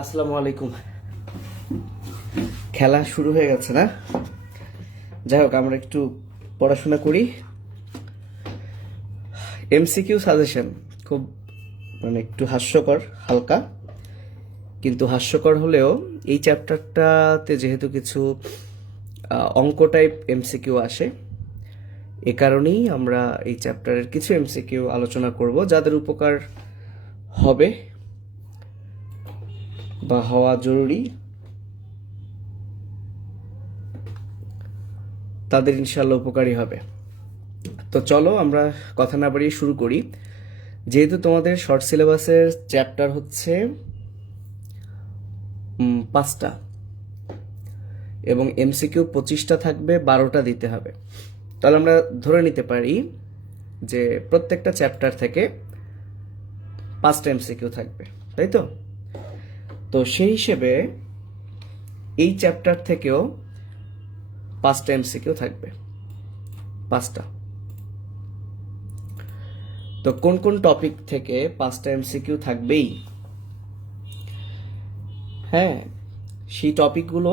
আসসালামু আলাইকুম। খেলা শুরু হয়ে গেছে না? যাই হোক, আমরা একটু পড়াশোনা করি। এমসিকিউ সাজেশন খুব একটু হাস্যকর, হালকা, কিন্তু হাস্যকর হলেও এই চ্যাপ্টারটাতে যেহেতু কিছু অঙ্ক টাইপ এমসিকিউ আসে, এ কারণেই আমরা এই চ্যাপ্টারের কিছু এমসিকিউ আলোচনা করব, যাদের উপকার হবে বা হওয়া জরুরি তাদের ইনশাল্লাহ উপকারী হবে। তো চলো আমরা কথা না বাড়িয়ে শুরু করি। যেহেতু তোমাদের শর্ট সিলেবাসের চ্যাপ্টার হচ্ছে 5টা এবং এমসিকিউ 25টা থাকবে, 12টা দিতে হবে, তাহলে আমরা ধরে নিতে পারি যে প্রত্যেকটা চ্যাপ্টার থেকে 5টা এমসিকিউ থাকবে, তাই তো? তো সেই হিসেবে এই চ্যাপ্টার থেকেও 5টা এমসিকিউ থাকবে, 5টা। তো কোন কোন টপিক থেকে 5টা এমসিকিউ থাকবেই, হ্যাঁ, সেই টপিকগুলো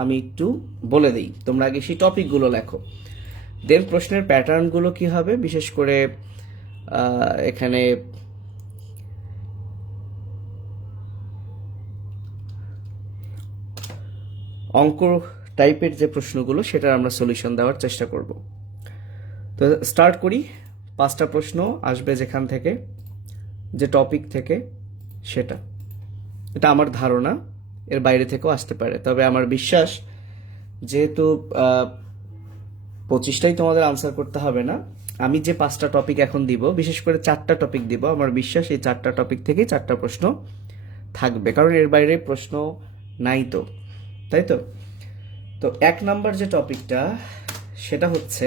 আমি একটু বলে দিই। তোমরা আগে সেই টপিকগুলো লেখো, দেন প্রশ্নের প্যাটার্নগুলো কি হবে, বিশেষ করে এখানে অঙ্ক টাইপের যে প্রশ্নগুলো, সেটার আমরা সলিউশন দেওয়ার চেষ্টা করব। তো স্টার্ট করি। 5টা প্রশ্ন আসবে যেখান থেকে, যে টপিক থেকে, সেটা, এটা আমার ধারণা, এর বাইরে থেকেও আসতে পারে। তবে আমার বিশ্বাস, যেহেতু 25টাই তোমাদের আনসার করতে হবে না, আমি যে 5টা টপিক এখন দিব, বিশেষ করে 4টা টপিক দিব, আমার বিশ্বাস এই 4টা টপিক থেকেই 4টা প্রশ্ন থাকবে, কারণ এর বাইরে প্রশ্ন নাই তো, তাই তো? তো 1 নাম্বার যে টপিকটা, সেটা হচ্ছে,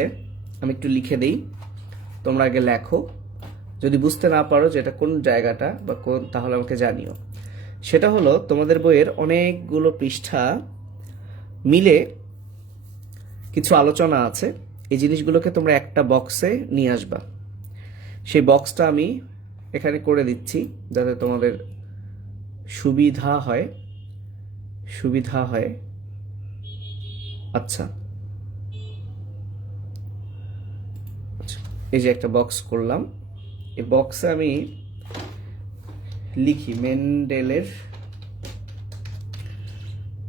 আমি একটু লিখে দেই, তোমরা আগে লেখো, যদি বুঝতে না পারো যে এটা কোন জায়গাটা বা কোন, তাহলে আমাকে জানিও। সেটা হলো, তোমাদের বইয়ের অনেকগুলো পৃষ্ঠা মিলে কিছু আলোচনা আছে, এই জিনিসগুলোকে তোমরা একটা বক্সে নিয়ে আসবা। সেই বক্সটা আমি এখানে করে দিচ্ছি যাতে তোমাদের সুবিধা হয়। আচ্ছা, এই যে একটা বক্স করলাম, এই বক্সে আমি লিখি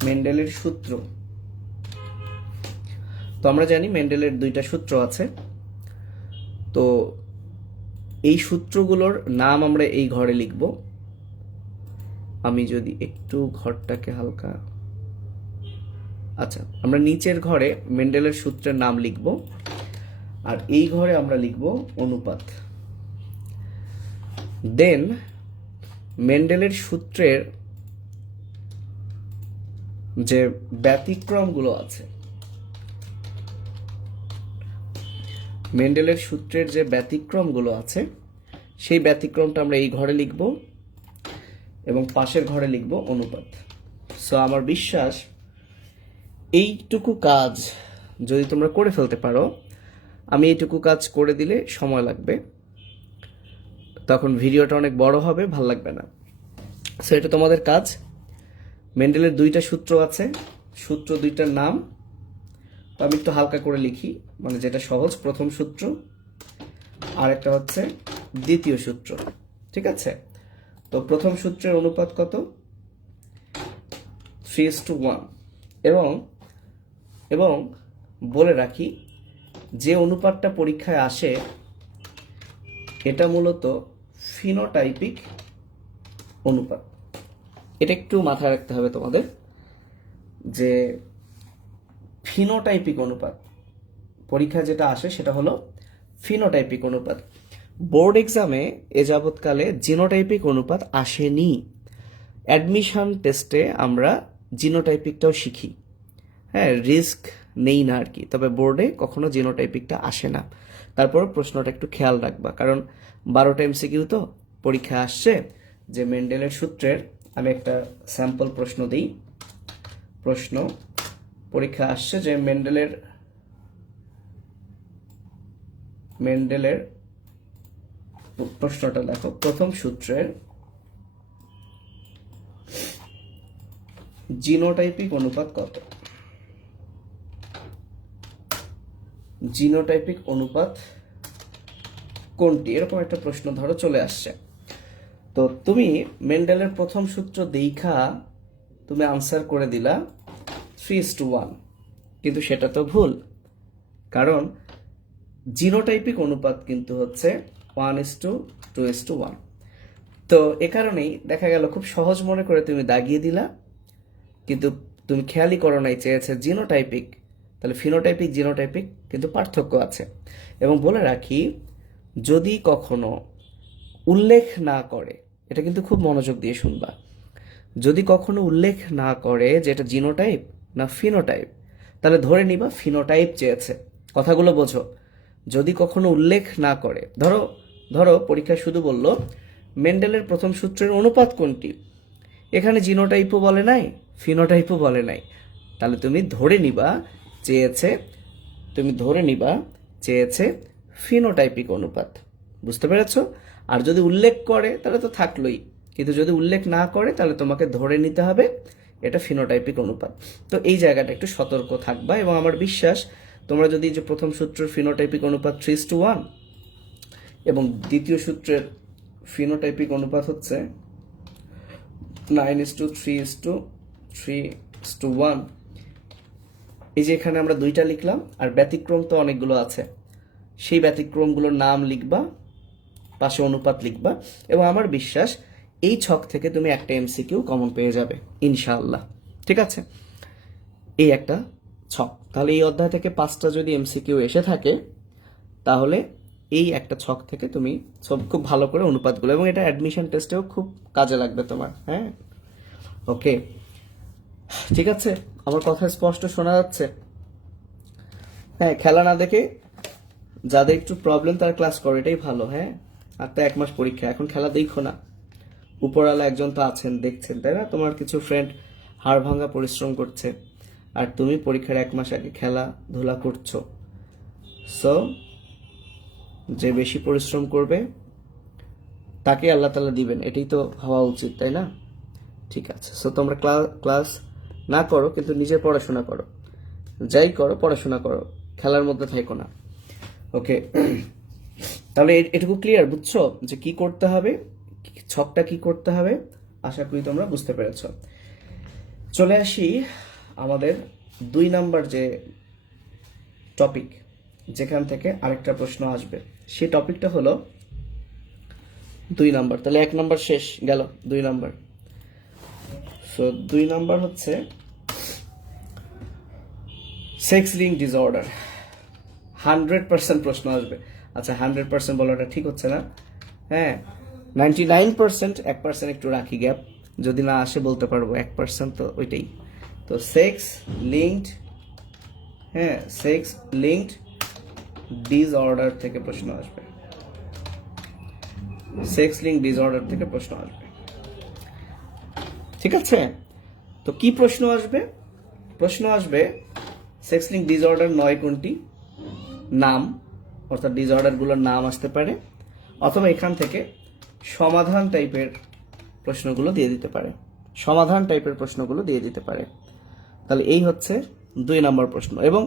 মেন্ডেলের সূত্র। তো আমরা জানি মেন্ডেলের 2টা সূত্র আছে। তো এই সূত্রগুলোর নাম আমরা এই ঘরে লিখব। আমি যদি একটু ঘরটাকে হালকা, আচ্ছা, আমরা নিচের ঘরে মেন্ডেলের সূত্রের নাম লিখব, আর এই ঘরে আমরা লিখব অনুপাত। দেন মেন্ডেলের সূত্রের যে ব্যতিক্রমগুলো আছে, সেই ব্যতিক্রমটা আমরা এই ঘরে লিখব এবং পাশের ঘরে লিখব অনুপাত। সো আমার বিশ্বাস এইটুকু কাজ যদি তোমরা করে ফেলতে পারো, আমি এইটুকু কাজ করে দিলে সময় লাগবে, তখন ভিডিওটা অনেক বড় হবে, ভাল লাগবে না। সো এটা তোমাদের কাজ। মেন্ডেলের 2টা সূত্র আছে, সূত্র 2টার নাম তো আমি একটু হালকা করে লিখি, মানে যেটা সহজ, প্রথম সূত্র আর একটা হচ্ছে দ্বিতীয় সূত্র, ঠিক আছে? তো প্রথম সূত্রের অনুপাত কত? 3:1। এবং বলে রাখি, যে অনুপাতটা পরীক্ষায় আসে এটা মূলত ফিনোটাইপিক অনুপাত। এটা একটু মাথায় রাখতে হবে তোমাদের, যে ফিনোটাইপিক অনুপাত পরীক্ষায় যেটা আসে সেটা হলো ফিনোটাইপিক অনুপাত। বোর্ড এক্সামে এ যাবৎকালে জিনোটাইপিক অনুপাত আসেনি। অ্যাডমিশন টেস্টে আমরা জিনোটাইপিকটাও শিখি, হ্যাঁ, রিস্ক নেই না আর কি, তবে বোর্ডে কখনো জিনোটাইপিকটা আসে না। তারপর প্রশ্নটা একটু খেয়াল রাখবা, কারণ 12টা এমসিকিউ তো পরীক্ষা আসছে। যে মেন্ডেলের সূত্রের আমি একটা স্যাম্পল প্রশ্ন দিই। প্রশ্ন পরীক্ষা আসছে যে মেন্ডেলের প্রশ্নটা দেখো, প্রথম সূত্রের জিনোটাইপিক অনুপাত কত? জিনোটাইপিক অনুপাত কোনটি? এরকম একটা প্রশ্ন ধরো চলে আসছে। তো তুমি মেন্ডেলের প্রথম সূত্র দেখা তুমি আনসার করে দিলা 3:1, কিন্তু সেটা তো ভুল, কারণ জিনোটাইপিক অনুপাত কিন্তু হচ্ছে 1:2:1। তো এ কারণেই দেখা গেল খুব সহজ মনে করে তুমি দাগিয়ে দিলা, কিন্তু তুমি খেয়ালই করো নাই চেয়েছে জিনোটাইপিক। তাহলে ফিনোটাইপিক জিনোটাইপিক কিন্তু পার্থক্য আছে। এবং বলে রাখি, যদি কখনো উল্লেখ না করে, এটা কিন্তু খুব মনোযোগ দিয়ে শুনবা, যদি কখনো উল্লেখ না করে যে এটা জিনোটাইপ না ফিনোটাইপ, তাহলে ধরে নিবা ফিনোটাইপ চেয়েছে। কথাগুলো বোঝো। যদি কখনো উল্লেখ না করে, ধরো পরীক্ষায় শুধু বলল মেন্ডেলের প্রথম সূত্রের অনুপাত কোনটি, এখানে জিনোটাইপও বলে নাই, ফিনোটাইপও বলে নাই, তাহলে তুমি ধরে নিবা চেয়েছে ফিনোটাইপিক অনুপাত। বুঝতে পেরেছো? আর যদি উল্লেখ করে তাহলে তো থাকলোই, কিন্তু যদি উল্লেখ না করে তাহলে তোমাকে ধরে নিতে হবে এটা ফিনোটাইপিক অনুপাত। তো এই জায়গাটা একটু সতর্ক থাকবা। এবং আমার বিশ্বাস তোমরা যদি যে প্রথম সূত্রের ফিনোটাইপিক অনুপাত 3:1 এবং দ্বিতীয় সূত্রের ফিনোটাইপিক অনুপাত হচ্ছে 9:3:1, এই যে এখানে আমরা 2টা লিখলাম, আর ব্যতিক্রম তো অনেকগুলো আছে, সেই ব্যতিক্রমগুলোর নাম লিখবা, পাশে অনুপাত লিখবা, এবং আমার বিশ্বাস এই ছক থেকে তুমি একটা এমসিকিউ কমন পেয়ে যাবে ইনশাআল্লাহ। ঠিক আছে, এই একটা ছক। তাহলে এই অধ্যায় থেকে 5টা যদি এমসিকিউ এসে থাকে, তাহলে এই একটা ছক থেকে তুমি সব খুব ভালো করে অনুপাতগুলো, এবং এটা অ্যাডমিশন টেস্টেও খুব কাজে লাগবে তোমার। হ্যাঁ, ওকে, ঠিক আছে, আমার কথা স্পষ্ট শোনা যাচ্ছে? হ্যাঁ, খেলা না দেখে যাদের একটু প্রবলেম তারা ক্লাস করো, এটাই ভালো। হ্যাঁ, আর তো 1 মাস পরীক্ষা, এখন খেলা দেখো না। উপরওয়ালা একজন তো আছেন, দেখছেন, তাই না? তোমার কিছু ফ্রেন্ড হাড় ভাঙা পরিশ্রম করছে, আর তুমি পরীক্ষার 1 মাস আগে খেলাধুলা করছো। সো যে বেশি পরিশ্রম করবে তাকে আল্লাহ তাআলা দিবেন, এটাই তো হওয়া উচিত, তাই না? ঠিক আছে, সো তোমরা ক্লাস না করো, কিন্তু নিজের পড়াশোনা করো, যাই করো পড়াশোনা করো, খেলার মধ্যে থেকো না। ওকে, তাহলে এটুকু ক্লিয়ার, বুঝছো যে কি করতে হবে, ছকটা কি করতে হবে? আশা করি তোমরা বুঝতে পেরেছ। চলে আসি আমাদের 2 নাম্বার যে টপিক, যেখান থেকে আরেকটা প্রশ্ন আসবে, সেই টপিকটা হলো 2 নাম্বার। তাহলে 1 নাম্বার শেষ গেল, 2 নাম্বার। সো 2 নাম্বার হচ্ছে সেক্স লিঙ্ক ডিসঅর্ডার। 100% প্রশ্ন আসবে। আচ্ছা, 100% বলাটা ঠিক হচ্ছে না। হ্যাঁ, 99%, 1% একটু রাখি গ্যাপ, যদি না আসে বলতে পারবো, 1% তো ওইটাই। তো সেক্স লিঙ্কড ডিসঅর্ডার থেকে প্রশ্ন আসবে। সেক্স লিঙ্ক ডিসঅর্ডার থেকে প্রশ্ন আসবে। ঠিক আছে, তো কি প্রশ্ন আসবে? প্রশ্ন আসবে সেক্স লিঙ্ক ডিসঅর্ডার নয় কোনটি, নাম, অর্থাৎ ডিসঅর্ডারগুলোর নাম আসতে পারে, অথবা এখান থেকে সমাধান টাইপের প্রশ্নগুলো দিয়ে দিতে পারে, সমাধান টাইপের প্রশ্নগুলো দিয়ে দিতে পারে। তাহলে এই হচ্ছে 2 নম্বর প্রশ্ন। এবং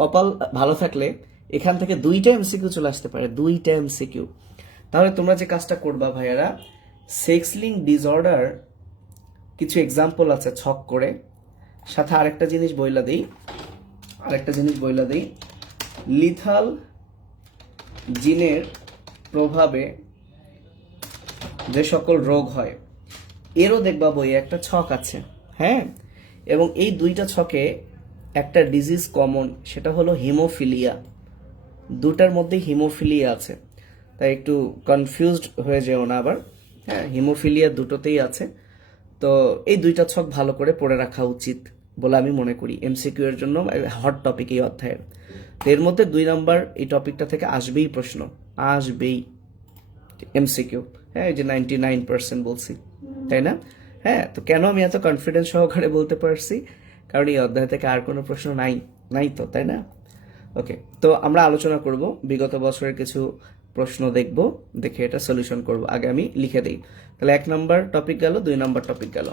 কপাল ভালো থাকলে এখান থেকে 2টা এমসিকিউ চলে আসতে পারে, 2টা এমসিকিউ। তাহলে তোমরা যে কাজটা করবা ভাইয়ারা, সেক্স লিঙ্ক ডিসঅর্ডার কিছু এক্সাম্পল আছে ছক করে, সাথে আরেকটা জিনিস বইলা দেই, লিথাল জিনের প্রভাবে যে সকল রোগ হয় এরও দেখবা বইয়ে একটা ছক আছে। হ্যাঁ, এবং এই 2টা ছকে একটা ডিজিজ কমন, সেটা হলো হিমোফিলিয়া। 2টার মধ্যেই হিমোফিলিয়া আছে, তাই একটু কনফিউজড হয়ে যেও না আবার। হ্যাঁ, হিমোফিলিয়া দুটোতেই আছে। তো এই 2টা ছক ভালো করে পড়ে রাখা উচিত বলে আমি মনে করি, এমসিকিউ এর জন্য হট টপিক এই অধ্যায়ের। তো এর মধ্যে 2 নম্বর এই টপিকটা থেকে আসবেই প্রশ্ন, আসবেই এমসিকিউ। হ্যাঁ, এই যে 99% বলছি, তাই না? হ্যাঁ, তো কেন আমি এত কনফিডেন্স সহকারে বলতে পারছি? কারণ এই অধ্যায় থেকে আর কোনো প্রশ্ন নাই তো, তাই না? ওকে, তো আমরা আলোচনা করব বিগত বছরের কিছু প্রশ্ন দেখব, দেখে এটা সলিউশন করব। আগে আমি লিখে দিই। তাহলে 1 নম্বর টপিক গেল, 2 নম্বর টপিক গেল।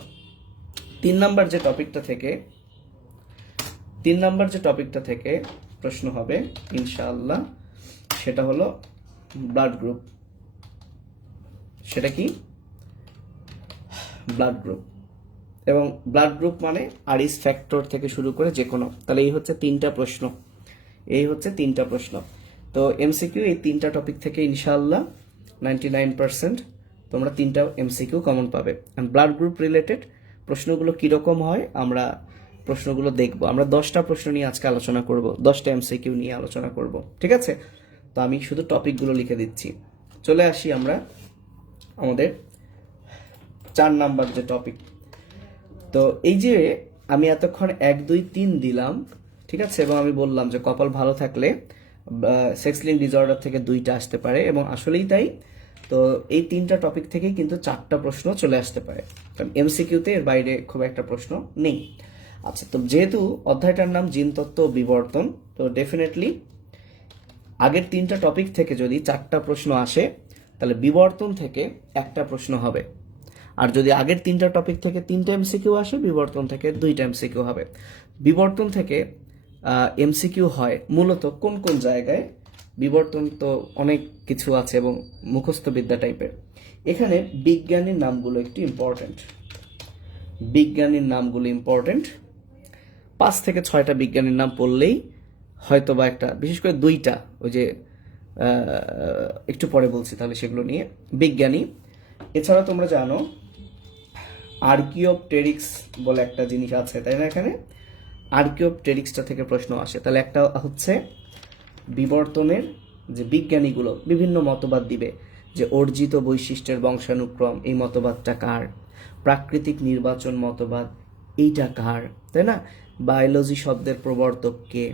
3 নম্বর যে টপিকটা থেকে প্রশ্ন হবে ইনশাআল্লাহ, সেটা হলো ব্লাড গ্রুপ। সেটা কি? Blood group. এবং ব্লাড গ্রুপ মানে আরিস ফ্যাক্টর থেকে শুরু করে যে কোনো। তাহলে এই হচ্ছে 3টা প্রশ্ন। তো এমসিকিউ এই 3টা টপিক থেকে ইনশাআল্লাহ 99% তোমরা 3টা এমসিকিউ কমন পাবে। ব্লাড গ্রুপ রিলেটেড প্রশ্নগুলো কিরকম হয় আমরা প্রশ্নগুলো দেখব। আমরা 10টা প্রশ্ন নিয়ে আজকে আলোচনা করব, 10টা এমসিকিউ নিয়ে আলোচনা করব। ঠিক আছে, তো আমি শুধু টপিকগুলো লিখে দিচ্ছি। চলে আসি আমরা আমাদের 4 নাম্বার যে টপিক। তো এই যে আমি এতক্ষণ 1 2 3 দিলাম, ঠিক আছে, এবং আমি বললাম যে কপাল ভালো থাকলে সেক্স লিঙ্ক ডিসঅর্ডার থেকে 2টা আসতে পারে, এবং আসলেই তাই। তো এই 3টা টপিক থেকেই কিন্তু 4টা প্রশ্ন চলে আসতে পারে, কারণ এমসিকিউতে এর বাইরে খুব একটা প্রশ্ন নেই। আচ্ছা, তো যেহেতু অধ্যায়টার নাম জিনতত্ত্ব ও বিবর্তন, তো ডেফিনেটলি আগের 3টা টপিক থেকে যদি 4টা প্রশ্ন আসে, তাহলে বিবর্তন থেকে একটা প্রশ্ন হবে। আর যদি আগের 3টা টপিক থেকে 3টা এমসিকিউ আসে, বিবর্তন থেকে 2টা এমসিকিউ হবে। বিবর্তন থেকে এমসিকিউ হয় মূলত কোন কোন জায়গায়? বিবর্তন তো অনেক কিছু আছে এবং মুখস্থ বিদ্যা টাইপের। এখানে বিজ্ঞানীর নামগুলো একটু ইম্পর্টেন্ট। 5 থেকে 6টা বিজ্ঞানীর নাম পড়লেই হয়তো বা একটা, বিশেষ করে 2টা, ওই যে একটু পরে বলছি তাহলে সেগুলো নিয়ে। বিজ্ঞানী এছাড়া তোমরা জানো আর্কিওপটেরিক্স বলে একটা জিনিস আছে, তাই না? এখানে আর্কিওপটেরিক্সটা থেকে প্রশ্ন আসে। তাহলে একটা হচ্ছে বিবর্তনের যে বিজ্ঞানীগুলো বিভিন্ন মতবাদ দিবে, যে অর্জিত বৈশিষ্ট্যের বংশানুক্রম, এই মতবাদটা কার? প্রাকৃতিক নির্বাচন মতবাদ, এইটা কার? তাই না? বায়োলজি শব্দের প্রবর্তক কে?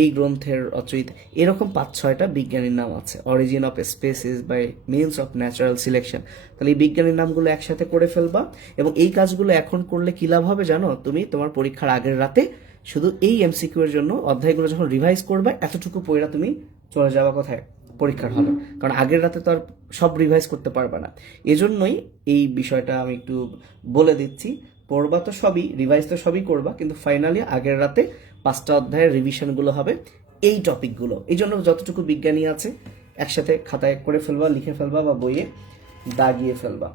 এই গ্রন্থের রচয়িতা। এরকম 5-6টা বিজ্ঞানীর নাম আছে। Origin of species by means of natural selection. তাহলে এই বিজ্ঞানীর নামগুলো একসাথে করে ফেলবা, এবং এই কাজগুলো এখন করলে কি লাভ হবে জানো? তুমি তোমার পরীক্ষার আগের রাতে শুধু এই এমসিকিউ এর জন্য অধ্যায়গুলো যখন রিভাইজ করবে, এতটুকু পড়া তুমি চলে যাওয়া কোথায়? পরীক্ষার হলে। কারণ আগের রাতে তো আর সব রিভাইজ করতে পারবে না। এজন্যই এই বিষয়টা আমি একটু বলে দিচ্ছি। পড়বা তো সবই, রিভাইজ তো সবই করবা, কিন্তু ফাইনালি আগের রাতে 5টা অধ্যায়ের রিভিশনগুলো হবে এই টপিকগুলো। এই জন্য যতটুকু বিজ্ঞানী আছে একসাথে খাতায় করে ফেলবা, লিখে ফেলবা, বা বইয়ে দাগিয়ে ফেলবা।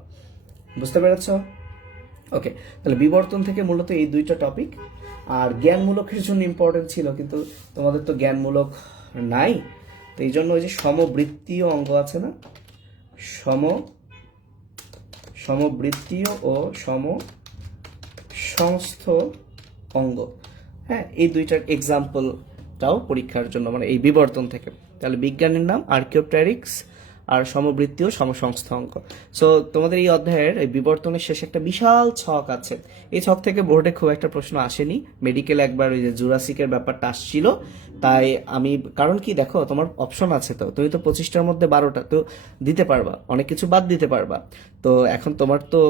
বুঝতে পেরেছ? ওকে, তাহলে বিবর্তন থেকে মূলত এই 2টা টপিক। আর জ্ঞানমূলকের জন্য ইম্পর্টেন্ট ছিল, কিন্তু তোমাদের তো জ্ঞানমূলক নাই, তো এই জন্য ওই যে সমবৃত্তীয় অঙ্গ আছে না, সমবৃত্তীয় ও সমসংস্থ অঙ্গ, হ্যাঁ, এই 2টার এক্সাম্পলটাও পরীক্ষার জন্য, মানে এই বিবর্তন থেকে। তাহলে বিজ্ঞানীর নাম আর্কিওপটেরিক্স, আর সমবৃত্তীয় সমসংস্থ অঙ্ক। সো তোমাদের এই অধ্যায়ের এই বিবর্তনের শেষে একটা বিশাল ছক আছে। এই ছক থেকে বোর্ডে খুব একটা প্রশ্ন আসেনি, মেডিকেল একবার ওই যে জুরাসিকের ব্যাপারটা আসছিল, তাই আমি কারণ কি দেখো তোমার অপশন আছে, তো তুমি তো 25টার মধ্যে 12টা তো দিতে পারবা, অনেক কিছু বাদ দিতে পারবা। তো এখন তোমার তো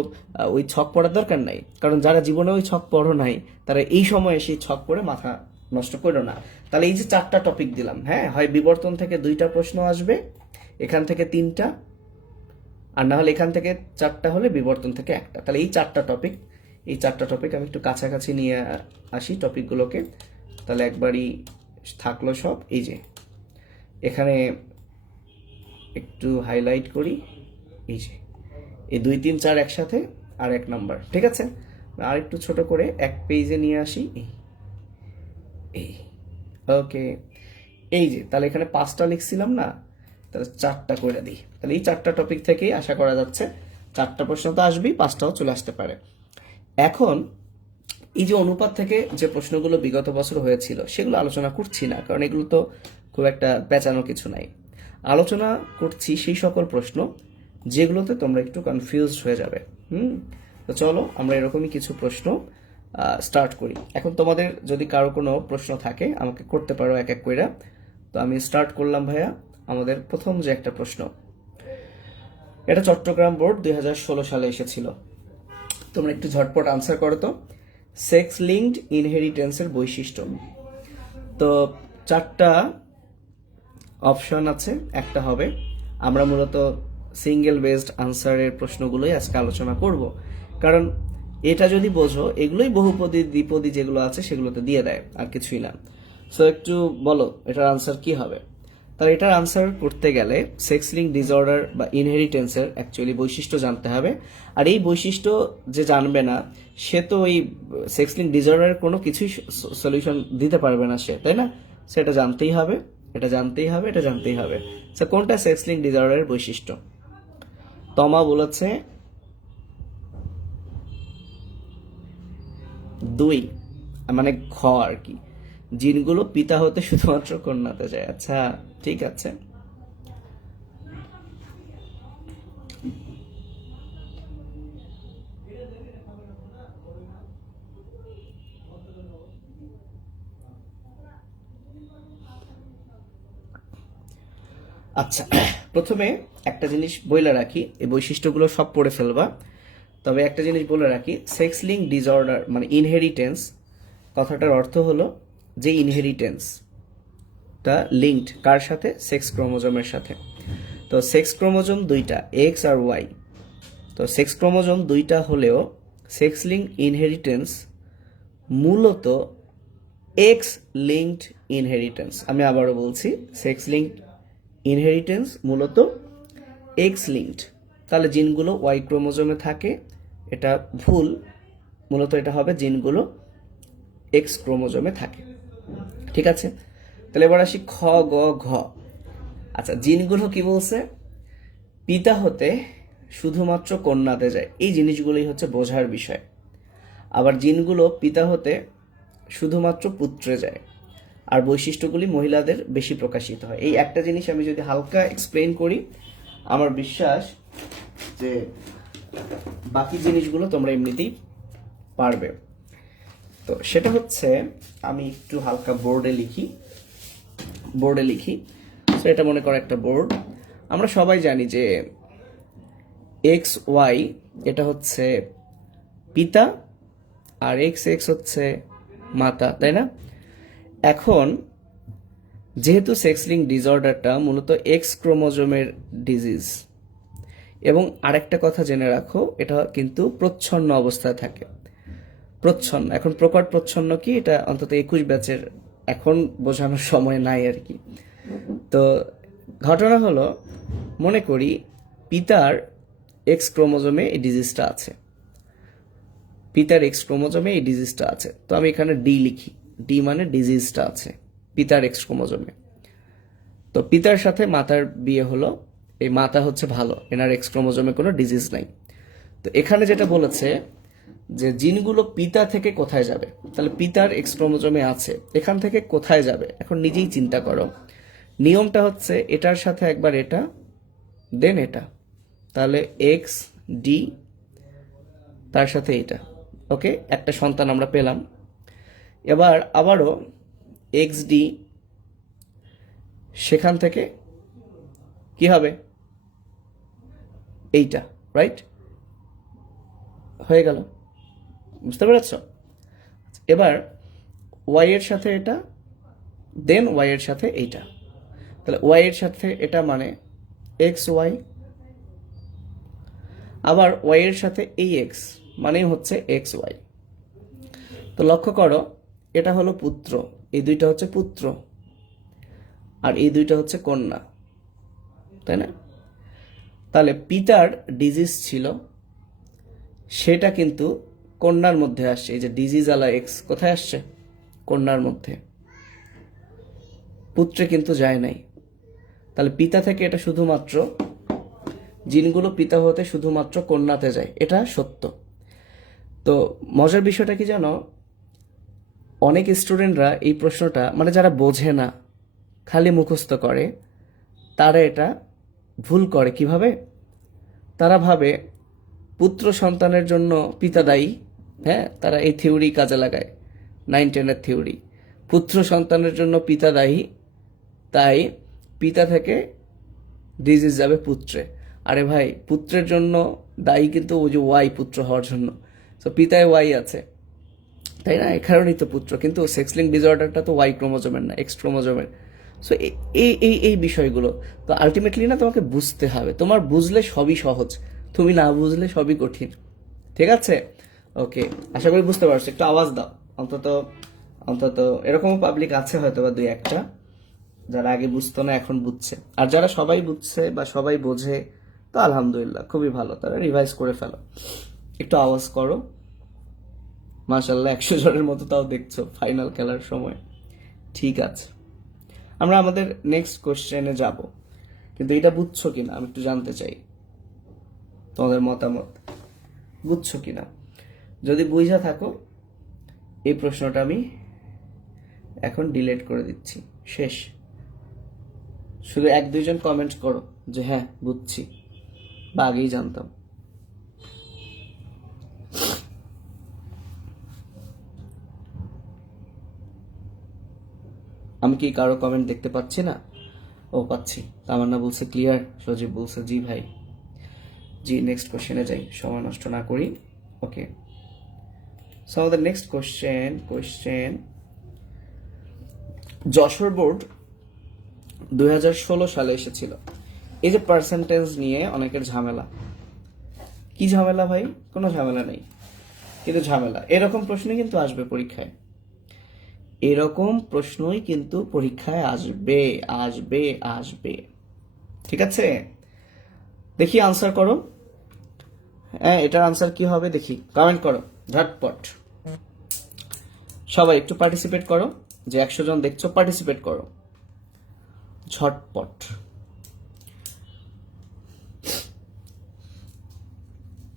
ওই ছক পড়ার দরকার নাই, কারণ যারা জীবনে ওই ছক পড়ো নাই তারা এই সময়ে সেই ছক পড়ে মাথা নষ্ট করো না। তাহলে এই যে 4টা টপিক দিলাম, হ্যাঁ, হয় বিবর্তন থেকে 2টা প্রশ্ন আসবে, এখান থেকে 3টা, আর না হলে এখান থেকে 4টা হলে বিবর্তন থেকে 1টা। তাহলে এই 4টা টপিক, এই 4টা টপিক আমি একটু কাছাকাছি নিয়ে আসি টপিকগুলোকে, তাহলে একবারই থাকলো সব। এই যে এখানে একটু হাইলাইট করি, এই যে এই 2 3 4 একসাথে আর 1 নাম্বার, ঠিক আছে। আর একটু ছোট করে এক পেজে নিয়ে আসি, এই ওকে। এই যে তাহলে এখানে 5টা লিখছিলাম না, তাহলে 4টা করে দিই। তাহলে এই 4টা টপিক থেকেই আশা করা যাচ্ছে 4টা প্রশ্ন তো আসবেই, 5টাও চলে আসতে পারে। এখন এই যে অনুপাত থেকে যে প্রশ্নগুলো বিগত বছর হয়েছিল সেগুলো আলোচনা করছি না, কারণ এগুলো তো খুব একটা পেঁচানো কিছু নাই। আলোচনা করছি সেই সকল প্রশ্ন যেগুলোতে তোমরা একটু কনফিউজড হয়ে যাবে। তো চলো আমরা এরকমই কিছু প্রশ্ন স্টার্ট করি। এখন তোমাদের যদি কারো কোনো প্রশ্ন থাকে আমাকে করতে পারো এক এক কইরা। তো আমি স্টার্ট করলাম ভাইয়া। আমাদের প্রথম যে একটা প্রশ্ন, এটা চট্টগ্রাম বোর্ড 2016 সালে এসেছিল। তোমরা একটু ঝটপট আনসার করো তো। সেক্স লিঙ্কড ইনহেরিটেন্সের বৈশিষ্ট্য। তো 4টা অপশন আছে, একটা হবে। আমরা মূলত সিঙ্গেল বেসড আনসারের প্রশ্নগুলোই আজকে আলোচনা করব, কারণ এটা যদি বোঝো এগুলোই বহুপদী দ্বিপদী যেগুলো আছে সেগুলোতে দিয়ে দেয়, আর কিছুই না। সো একটু বলো এটার আনসার কি হবে। তাহলে এটার আনসার করতে গেলে সেক্স লিঙ্ক ডিসঅর্ডার বা ইনহেরিটেন্সের অ্যাকচুয়ালি বৈশিষ্ট্য জানতে হবে। আর এই বৈশিষ্ট্য যে জানবে না সে তো ওই সেক্স লিঙ্ক ডিসঅর্ডারের কোনো কিছুই সলিউশন দিতে পারবে না সে, তাই না? সেটা জানতেই হবে, এটা জানতেই হবে, এটা জানতেই হবে। সো কোনটা সেক্স লিঙ্ক ডিসঅর্ডারের বৈশিষ্ট্য? তমা বলেছে 2, মানে ঘ আর কি, জিনগুলো পিতা হতে শুধুমাত্র কন্যাতে যায়। আচ্ছা ঠিক আছে। আচ্ছা, প্রথমে একটা জিনিস বলে রাখি, এই বৈশিষ্ট্যগুলো সব পড়ে ফেলবা, তবে একটা জিনিস বলে রাখি, সেক্স লিঙ্ক ডিসঅর্ডার মানে ইনহেরিটেন্স কথাটার অর্থ হলো যে ইনহেরিটেন্সটা লিঙ্কড কার সাথে? সেক্স ক্রোমোজোমের সাথে। তো সেক্স ক্রোমোজোম 2টা, এক্স আর ওয়াই। তো সেক্স ক্রোমোজোম 2টা হলেও সেক্স লিঙ্ক ইনহেরিটেন্স মূলত এক্স লিঙ্কড ইনহেরিটেন্স। আমি আবারও বলছি, সেক্স লিঙ্ক ইনহেরিটেন্স মূলত এক্স লিঙ্কড। তাহলে জিনগুলো ওয়াই ক্রোমোজোমে থাকে, এটা ভুল, মূলত এটা হবে জিনগুলো এক্স ক্রোমোজোমে থাকে, ঠিক আছে। তাহলে এবার আসি খ গ ঘ। আচ্ছা, জিনগুলো কি বলছে? পিতা হতে শুধুমাত্র কন্যাতে যায়, এই জিনিসগুলোই হচ্ছে বোঝার বিষয়। আবার জিনগুলো পিতা হতে শুধুমাত্র পুত্রে যায়, আর বৈশিষ্ট্যগুলি মহিলাদের বেশি প্রকাশিত হয়। এই একটা জিনিস আমি যদি হালকা এক্সপ্লেইন করি, আমার বিশ্বাস যে বাকি জিনিসগুলো তোমরা এমনিতেই পারবে। তো সেটা হচ্ছে, আমি একটু হালকা বোর্ডে লিখি। তো এটা মনে করো একটা বোর্ড। আমরা সবাই জানি যে এক্স ওয়াই এটা হচ্ছে পিতা, আর এক্স এক্স হচ্ছে মাতা, তাই না? এখন যেহেতু সেক্স লিঙ্ক ডিসঅর্ডারটা মূলত এক্স ক্রোমোজোমের ডিজিজ, এবং আরেকটা কথা জেনে রাখো, এটা কিন্তু প্রচ্ছন্ন অবস্থায় থাকে। প্রচ্ছন্ন, এখন প্রকট প্রচ্ছন্ন কি, এটা অন্তত 21 ব্যাচের এখন বোঝানোর সময় নাই আর কি। তো ঘটনা হলো, মনে করি পিতার এক্স ক্রোমোজোমে এই ডিজিজটা আছে, তো আমি এখানে ডি লিখি। ডি মানে ডিজিজটা আছে পিতার এক্স ক্রোমোজোমে। তো পিতার সাথে মাতার বিয়ে হলো, এই মাতা হচ্ছে ভালো, এনার এক্স ক্রোমোজোমে কোনো ডিজিজ নাই। তো এখানে যেটা বলেছে যে জিনগুলো পিতা থেকে কোথায় যাবে, তাহলে পিতার এক্স ক্রোমোজোমে আছে, এখান থেকে কোথায় যাবে এখন নিজেই চিন্তা করো। নিয়মটা হচ্ছে এটার সাথে একবার এটা, দেন এটা, তাহলে এক্স ডি তার সাথে এটা। ওকে, একটা সন্তান আমরা পেলাম। এবার আবারও এক্স ডি, সেখান থেকে কি হবে এইটা, রাইট? হয়ে গেল, বুঝতে পেরেছ? এবার ওয়াই এর সাথে এটা, দেন ওয়াই এর সাথে এইটা, তাহলে ওয়াই এর সাথে এটা মানে এক্স ওয়াই, আবার ওয়াই এর সাথে এই এক্স মানে হচ্ছে এক্স ওয়াই। তো লক্ষ্য করো, এটা হলো পুত্র, এই দুইটা হচ্ছে পুত্র, আর এই দুইটা হচ্ছে কন্যা, তাই না? তাহলে পিতার ডিজিজ ছিল, সেটা কিন্তু কন্যার মধ্যে আসছে। এই যে ডিজিজ আলা এক্স কোথায় আসছে? কন্যার মধ্যে, পুত্রে কিন্তু যায় নাই। তাহলে পিতা থেকে এটা শুধুমাত্র, জিনগুলো পিতা হতে শুধুমাত্র কন্যাতে যায়, এটা সত্য। তো মজার বিষয়টা কি জানো, অনেক স্টুডেন্টরা এই প্রশ্নটা, মানে যারা বোঝে না, খালি মুখস্থ করে, তারা এটা ভুল করে। কিভাবে? তারা ভাবে পুত্র সন্তানের জন্য পিতা দায়ী। হ্যাঁ, তারা এই থিওরি কাজে লাগায়, 9-10-এর থিওরি। পুত্র সন্তানের জন্য পিতা দায়ী, তাই পিতা থেকে ডিজিজ যাবে পুত্রে। আরে ভাই, পুত্রের জন্য দায়ী কিন্তু ওই যে ওয়াই, পুত্র হওয়ার জন্য। তো পিতায় ওয়াই আছে, তাই না? এই কারণেই তো পুত্র, কিন্তু সেক্স লিঙ্ক ডিসঅর্ডারটা তো ওয়াই ক্রোমোজোমের না, এক্স ক্রোমোজোমের। সো এই এই এই বিষয়গুলো তো আলটিমেটলি না তোমাকে বুঝতে হবে। তোমার বুঝলে সবই সহজ, তুমি না বুঝলে সবই কঠিন। ঠিক আছে? ওকে, আশা করি বুঝতে পারছো। একটু আওয়াজ দাও অন্তত, অন্তত এরকমও পাবলিক আছে হয়তো বা দুই একটা, যারা আগে বুঝতো না এখন বুঝছে। আর যারা সবাই বুঝছে বা সবাই বোঝে, তো আলহামদুলিল্লাহ, খুবই ভালো, তারা রিভাইজ করে ফেলো। একটু আওয়াজ করো। মাশাল্লাহ, 100 জনের মতো তাও দেখছো ফাইনাল খেলার সময়। ঠিক আছে, আমরা আমাদের নেক্সট কোশ্চেনে যাব, কিন্তু এটা বুঝছো কিনা আমি একটু জানতে চাই, তোমাদের মতামত, বুঝছো কিনা। যদি বুঝা থাকো, এই প্রশ্নটা আমি এখন ডিলিট করে দিচ্ছি, শেষ। শুধু 1-2 জন কমেন্ট করো যে হ্যাঁ বুঝছি বা আগেই জানতাম। আমি কি কারো কমেন্ট দেখতে পাচ্ছি না? ও পাচ্ছি, তামান্না বলছে ক্লিয়ার, সজীব বলছে জি ভাই। জি, নেক্সট কোশ্চেনে যাই, সময় নষ্ট না করি। ওকে, সো আমাদের নেক্সট কোশ্চেন, যশোর বোর্ড 2016 সালে এসেছিল। এই যে পার্সেন্টেজ নিয়ে অনেকের ঝামেলা, কি ঝামেলা ভাই? কোনো ঝামেলা নেই, কিন্তু ঝামেলা এরকম প্রশ্নই কিন্তু আসবে পরীক্ষায়, এরকম প্রশ্নই কিন্তু পরীক্ষায় আসবে, আসবে, আসবে। ঠিক আছে, দেখি আনসার করো। হ্যাঁ, এটার আনসার কি হবে দেখি, কমেন্ট করো ঝটপট। সবাই একটু পার্টিসিপেট করো, যে 100 জন দেখছো পার্টিসিপেট করো ঝটপট,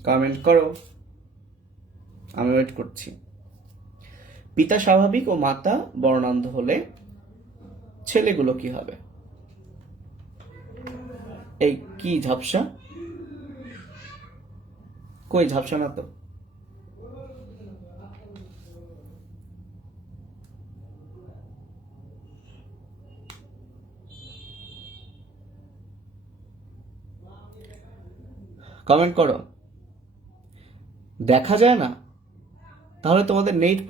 কমেন্ট করো, আমি ওয়েট করছি। পিতা স্বাভাবিক ও মাতা বর্ণান্ধ হলে ছেলেগুলো কি হবে? এই কি ঝাপসা? কই ঝাপসা না তো। কমেন্ট করো। দেখা যায় না, তাহলে তোমাদের নেট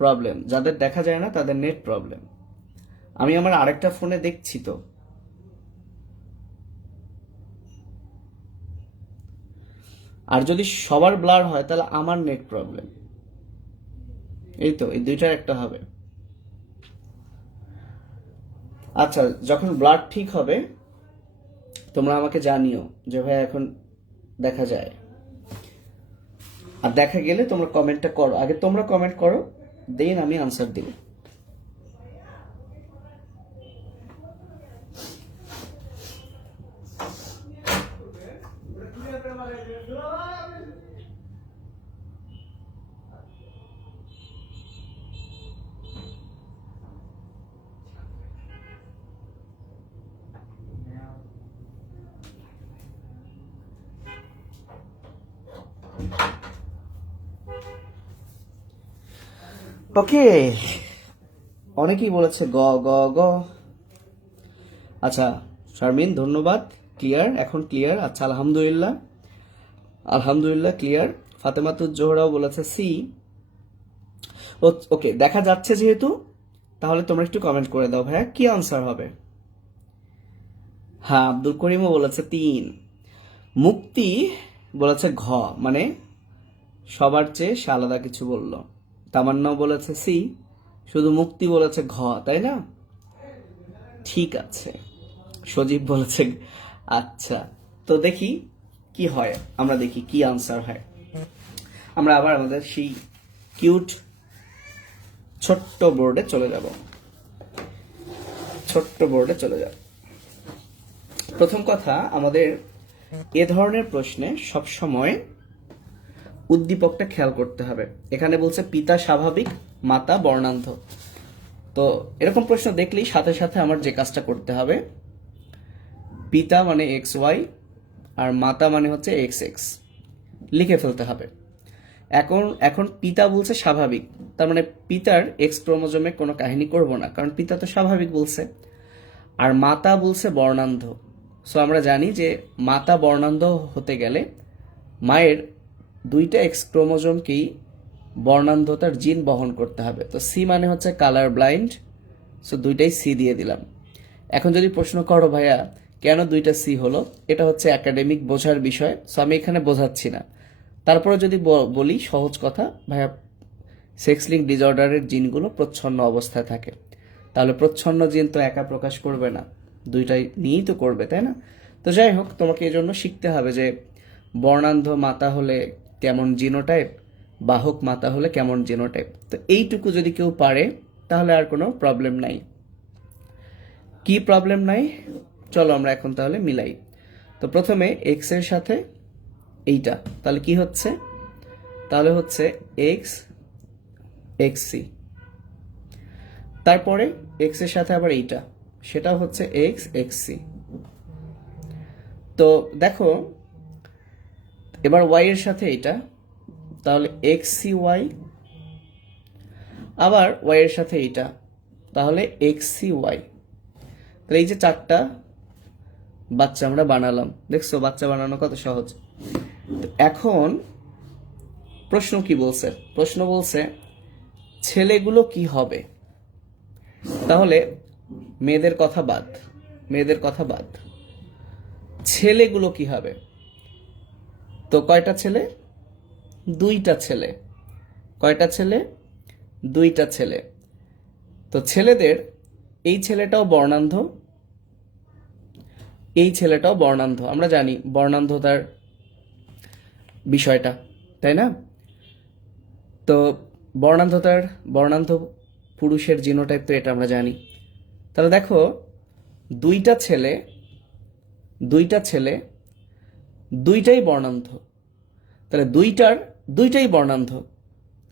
প্রবলেম। যাদের দেখা যায় না তাদের নেট প্রবলেম। আমি আমার আরেকটা ফোনে দেখছি তো। আর যদি সবার ব্লার হয় তাহলে আমার নেট প্রবলেম। এই তো, এই দুইটার একটা হবে। আচ্ছা, যখন ব্লাড ঠিক হবে তোমরা আমাকে জানিও যে ভাই এখন দেখা যায়। আর দেখা গেলে তোমরা কমেন্টটা করো, আগে তোমরা কমেন্ট করো, দেন আমি আনসার দিব। ওকে, অনেকেই বলেছে গ গ গ। আচ্ছা শারমিন, ধন্যবাদ। ক্লিয়ার, এখন ক্লিয়ার। আচ্ছা আলহামদুলিল্লাহ, আলহামদুলিল্লাহ ক্লিয়ার। ফাতেমাতুজ জোহরাও বলেছে সি। ওকে, দেখা যাচ্ছে যেহেতু, তাহলে তোমরা একটু কমেন্ট করে দাও ভাইয়া কি আনসার হবে। হ্যাঁ, আব্দুল করিমও বলেছে 3। মুক্তি বলেছে ঘ, মানে সবার চেয়ে সে আলাদা কিছু বলল। তামান্নাও বলেছে সি, শুধু মুক্তি বলেছে ঘ, তাই না? ঠিক আছে। সজীব বলেছে। আচ্ছা, তো দেখি কি হয়, আমরা দেখি কি আনসার হয়। আমরা আবার আমাদের সেই কিউট ছোট্ট বোর্ডে চলে যাব। ছোট্ট বোর্ডে চলে যাব। প্রথম কথা, আমাদের এ ধরনের প্রশ্নে সবসময় উদ্দীপকটা খেয়াল করতে হবে। এখানে বলছে পিতা স্বাভাবিক, মাতা বর্ণান্ধ। তো এরকম প্রশ্ন দেখলেই সাথে সাথে আমার যে কাজটা করতে হবে, পিতা মানে এক্স ওয়াই আর মাতা মানে হচ্ছে এক্স এক্স, লিখে ফেলতে হবে। এখন এখন পিতা বলছে স্বাভাবিক, তার মানে পিতার এক্স ক্রোমোজোমে কোনো কাহিনী করব না, কারণ পিতা তো স্বাভাবিক বলছে। আর মাতা বলছে বর্ণান্ধ। সো আমরা জানি যে মাতা বর্ণান্ধ হতে গেলে মায়ের 2টা এক্স ক্রোমোজোমকেই বর্ণান্ধতার জিন বহন করতে হবে। তো সি মানে হচ্ছে কালার ব্লাইন্ড, সো 2টাই সি দিয়ে দিলাম। এখন যদি প্রশ্ন করো ভাইয়া কেন 2টা সি হলো, এটা হচ্ছে একাডেমিক বোঝার বিষয়, সো আমি এখানে বোঝাচ্ছি না। তারপরে যদি বলি সহজ কথা, ভাইয়া সেক্স লিঙ্ক ডিসঅর্ডারের জিনগুলো প্রচ্ছন্ন অবস্থায় থাকে, তাহলে প্রচ্ছন্ন জিন তো একা প্রকাশ করবে না, 2টাই নিয়েই তো করবে, তাই না? তো যাই হোক, তোমাকে এই জন্য শিখতে হবে যে বর্ণান্ধ মাতা হলে কেমন জিনোটাইপ, বাহক মাতা হলে কেমন জিনোটাইপ। তো এইটুকু যদি কেউ পারে তাহলে আর কোনো প্রবলেম নাই। কি প্রবলেম নাই, চলো আমরা এখন তাহলে মিলাই। তো প্রথমে এক্স এর সাথে এইটা, তাহলে কি হচ্ছে, তাহলে হচ্ছে এক্স এক্স সি। তারপরে এক্স এর সাথে আবার এইটা, সেটা হচ্ছে এক্স এক্স সি। তো দেখো এবার ওয়াই এর সাথে এইটা, তাহলে এক্স সি ওয়াই। আবার ওয়াই এর সাথে এইটা, তাহলে এক্স সি ওয়াই। তাহলে এই যে 4টা বাচ্চা আমরা বানালাম, দেখছো বাচ্চা বানানো কত সহজ। তো এখন প্রশ্ন কি বলছে, প্রশ্ন বলছে ছেলেগুলো কি হবে। তাহলে মেয়েদের কথা বাদ, মেয়েদের কথা বাদ, ছেলেগুলো কি হবে। তো কয়টা ছেলে, 2টা ছেলে। কয়টা ছেলে, 2টা ছেলে। তো ছেলেদের এই ছেলেটাও বর্ণান্ধ, এই ছেলেটাও বর্ণান্ধ, আমরা জানি বর্ণান্ধতার বিষয়টা, তাই না? তো বর্ণান্ধ পুরুষের জিনোটাইপ তো এটা আমরা জানি। তাহলে দেখো 2টা ছেলে, 2টা ছেলে, 2টাই বর্ণান্ধ, তাহলে 2টাই বর্ণান্ধ,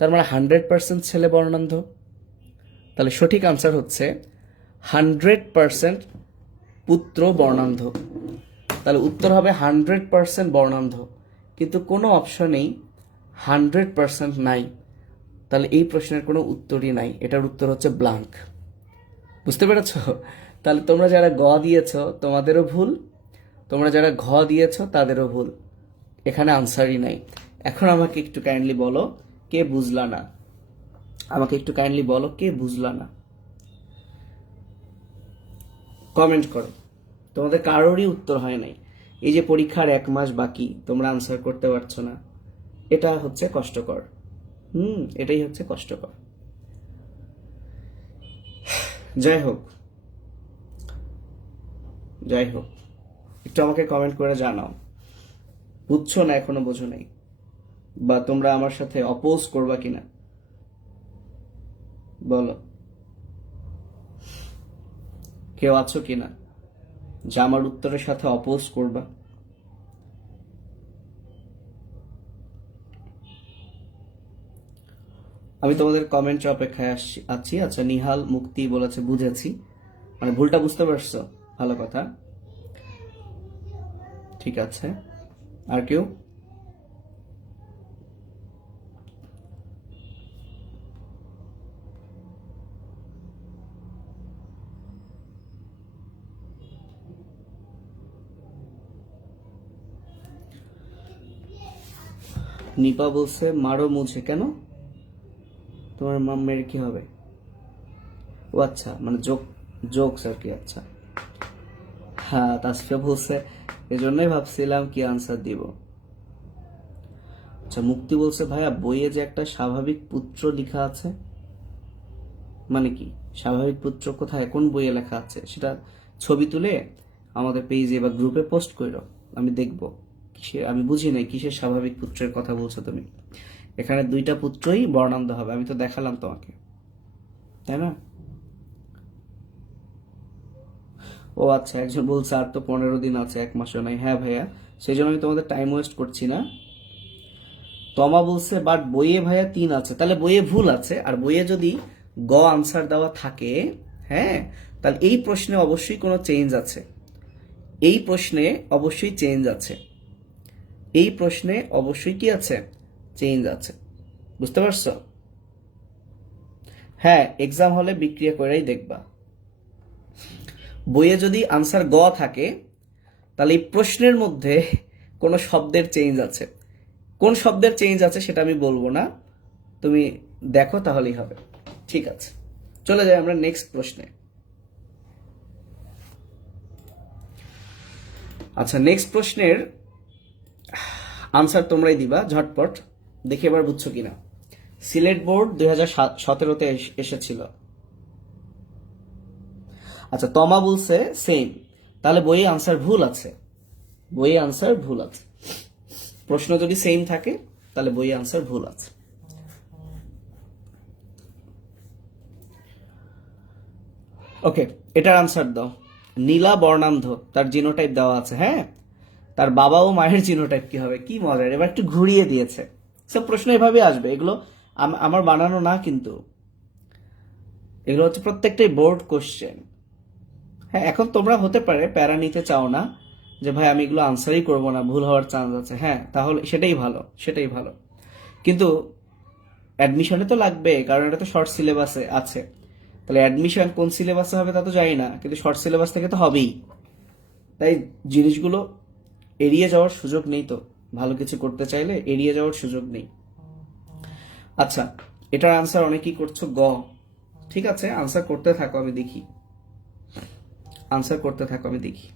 তার মানে 100% ছেলে বর্ণান্ধ। তাহলে সঠিক আনসার হচ্ছে 100% পুত্র বর্ণান্ধ। তাহলে উত্তর হবে 100% বর্ণান্ধ, কিন্তু কোনো অপশনেই 100% নাই। তাহলে এই প্রশ্নের কোনো উত্তরই নাই, এটার উত্তর হচ্ছে ব্লাঙ্ক। বুঝতে পেরেছ? তাহলে তোমরা যারা গ দিয়েছ তোমাদেরও ভুল, তোমরা যারা ঘ দিয়েছ তাদেরও ভুল, এখানে আনসারই নাই। এখন আমাকে একটু কাইন্ডলি বলো কে বুঝলা না, আমাকে একটু কাইন্ডলি বলো কে বুঝলা না, কমেন্ট করো। তোমাদের কারোরই উত্তর হয় নাই। এই যে পরীক্ষার 1 মাস বাকি, তোমরা আনসার করতে পারছো না, এটা হচ্ছে কষ্টকর। এটাই হচ্ছে কষ্টকর। যাই হোক, যাই হোক, একটু আমাকে কমেন্ট করে জানাও বুঝছো না এখনো বোঝো নাই, বা তোমরা আমার সাথে অপোজ করবা কিনা বলো, কেউ আছো কিনা যা আমার উত্তরের সাথে অপোজ করবা। আমি তোমাদের কমেন্টের অপেক্ষায় আছি। আচ্ছা, নিহাল মুক্তি বলেছে বুঝেছি, মানে ভুলটা বুঝতে পারছো, ভালো কথা, ঠিক আছে। আর কেউ, নিপা বলছে মারো মুঝে, কেন তোমার মেরে কি হবে? ও আচ্ছা, মানে জোকস আর কি। আচ্ছা হ্যাঁ, তাসফিয়া বলছে এজন্যই ভাবছিলাম কি আনসার দিব। আচ্ছা মুক্তি বলছে ভাইয়া বইয়ে যে একটা স্বাভাবিক পুত্র লেখা আছে, মানে কি স্বাভাবিক পুত্র কোথায়, কোন বইয়ে লেখা আছে সেটা ছবি তুলে আমাদের পেজে বা গ্রুপে পোস্ট করো, আমি দেখব। কিসের, আমি বুঝি নাই কিসের স্বাভাবিক পুত্রের কথা বলছো তুমি। এখানে দুইটা পুত্রই বর্ণান্ধ হবে, আমি তো দেখালাম তোমাকে, তাই না? ও আচ্ছা, একজন বলছে আর তো 15 দিন আছে, 1 মাসও নাই। হ্যাঁ ভাইয়া, সেই জন্য আমি তোমাদের টাইম ওয়েস্ট করছি না। তমা বলছে বাট বইয়ে ভাইয়া 3 আছে, তাহলে বইয়ে ভুল আছে। আর বইয়ে যদি গ আনসার দেওয়া থাকে, হ্যাঁ, তাহলে এই প্রশ্নে অবশ্যই কোনো চেঞ্জ আছে, এই প্রশ্নে অবশ্যই চেঞ্জ আছে, এই প্রশ্নে অবশ্যই কি আছে, চেঞ্জ আছে। বুঝতে পারছো? হ্যাঁ, এক্সাম হলে বিক্রিয়া করেই দেখবা। বইয়ে যদি আনসার গ থাকে তাহলে এই প্রশ্নের মধ্যে কোনো শব্দের চেঞ্জ আছে। কোন শব্দের চেঞ্জ আছে সেটা আমি বলবো না, তুমি দেখো তাহলেই হবে। ঠিক আছে, চলে যাই আমরা নেক্সট প্রশ্নে। আচ্ছা, নেক্সট প্রশ্নের আনসার তোমরাই দিবা ঝটপট, দেখি এবার বুঝছো কিনা। সিলেট বোর্ড 2017-তে এসেছিল। আচ্ছা, তমা বলছে সেম, তাহলে বইয়ে আনসার ভুল আছে, বইয়ে আনসার ভুল আছে। প্রশ্ন যদি সেম থাকে তাহলে বইয়ে আনসার ভুল আছে। ওকে, এটার আনসার দাও। নীলা বর্ণান্ধ, তার জিনোটাইপ দেওয়া আছে। হ্যাঁ, তার বাবা ও মায়ের জিনোটাইপ কি হবে? কি মজার, এবার একটু ঘুরিয়ে দিয়েছে। সব প্রশ্ন এভাবে আসবে, এগুলো আমার বানানো না কিন্তু, এগুলো হচ্ছে প্রত্যেকটাই বোর্ড কোশ্চেন। হ্যাঁ, এখন তোমরা হতে পারে প্যারা নিতে চাও না যে ভাই আমি এগুলো আনসারই করবো না, ভুল হওয়ার চান্স আছে। হ্যাঁ, তাহলে সেটাই ভালো, সেটাই ভালো। কিন্তু অ্যাডমিশনে তো লাগবে, কারণ এটা তো শর্ট সিলেবাসে আছে। তাহলে অ্যাডমিশন কোন সিলেবাসে হবে তা তো জানি না, কিন্তু শর্ট সিলেবাস থেকে তো হবেই। তাই জিনিসগুলো এড়িয়ে যাওয়ার সুযোগ নেই, তো ভালো কিছু করতে চাইলে এড়িয়ে যাওয়ার সুযোগ নেই। আচ্ছা, এটার আনসার অনেকেই করছো গ। ঠিক আছে, আনসার করতে থাকো, আমি দেখি, আনসার করতে থাকো, আমি দেখি।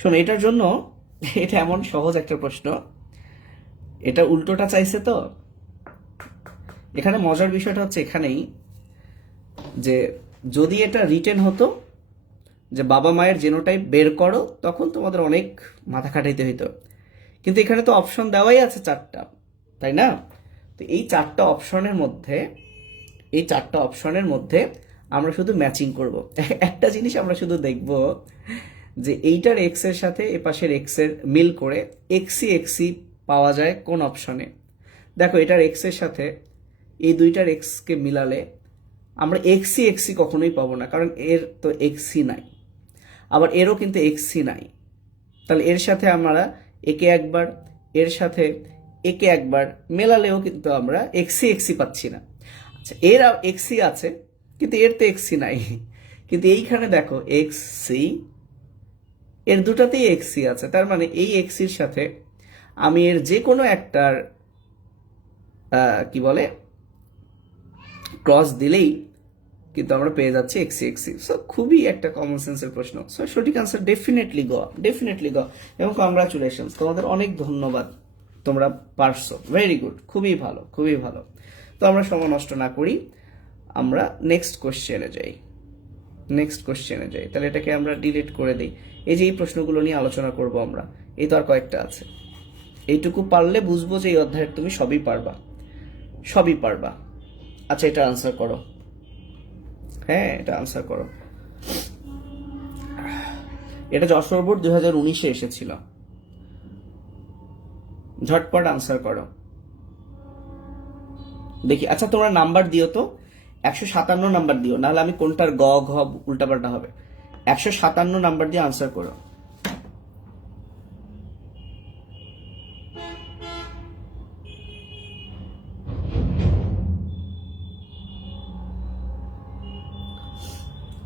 শোনো, এটার জন্য এটা এমন সহজ একটা প্রশ্ন, এটা উল্টোটা চাইছে তো। এখানে মজার বিষয়টা হচ্ছে এখানেই যে যদি এটা রিটেন হতো যে বাবা মায়ের জেনোটাইপ বের করো, তখন তোমাদের অনেক মাথা খাটাইতে হইতো। কিন্তু এখানে তো অপশন দেওয়াই আছে 4টা, তাই না? তো এই 4টা অপশনের মধ্যে, এই 4টা অপশনের মধ্যে আমরা শুধু ম্যাচিং করব। একটা জিনিস আমরা শুধু দেখব যে এইটার এক্স এর সাথে এ পাশের এক্স এর মিল করে এক্সি এক্সি পাওয়া যায় কোন অপশনে। দেখো, এটার এক্স এর সাথে এই দুইটার এক্স কে মিলালে আমরা এক্সি এক্সি কখনোই পাবো না, কারণ এর তো এক্সি নাই, আবার এরও কিন্তু এক্সি নাই। তাহলে এর সাথে আমরা একে একবার, এর সাথে একে একবার মেলালেও কিন্তু আমরা এক্সি এক্সি পাচ্ছি না। আচ্ছা, এর এক্সি আছে কিন্তু এর তো এক্সি নাই, কিন্তু এইখানে দেখো এক্সি, এর দুটাতেই এক্সি আছে। তার মানে এই এক্সির সাথে আমি এর যে কোনো একটার কি বলে ক্রস দিলেই কিন্তু আমরা পেয়ে যাচ্ছি এক্সি এক্সি। সো খুবই একটা কমন সেন্সের প্রশ্ন। সো সঠিক আনসার ডেফিনেটলি গ, ডেফিনেটলি গ। এবং কংগ্রাচুলেশন, তোমাদের অনেক ধন্যবাদ, তোমরা পারছো, ভেরি গুড, খুবই ভালো, খুবই ভালো। তো আমরা সময় নষ্ট না করি, আমরা নেক্সট কোশ্চেনে যাই, নেক্সট কোশ্চেনে যাই। তাহলে এটাকে আমরা ডিলিট করে দিই। এই যে এই প্রশ্নগুলো নিয়ে আলোচনা করব আমরা, এই তো আর কয়েকটা আছে। এইটুকু পারলে বুঝবো যে এই অধ্যায়ের তুমি সবই পারবা, সবই পারবা। আচ্ছা, এটা আনসার করো। হ্যাঁ, এটা আনসার করো। এটা যশোর বোর্ড 2019-এ এসেছিল। ঝটপট আনসার করো দেখি। আচ্ছা, তোমরা নাম্বার দিও তো, 157 নাম্বার দিও, নাহলে আমি কোনটার গ ঘ উল্টাপাল্টা হবে। 157 নাম্বার দিয়ে আনসার করো।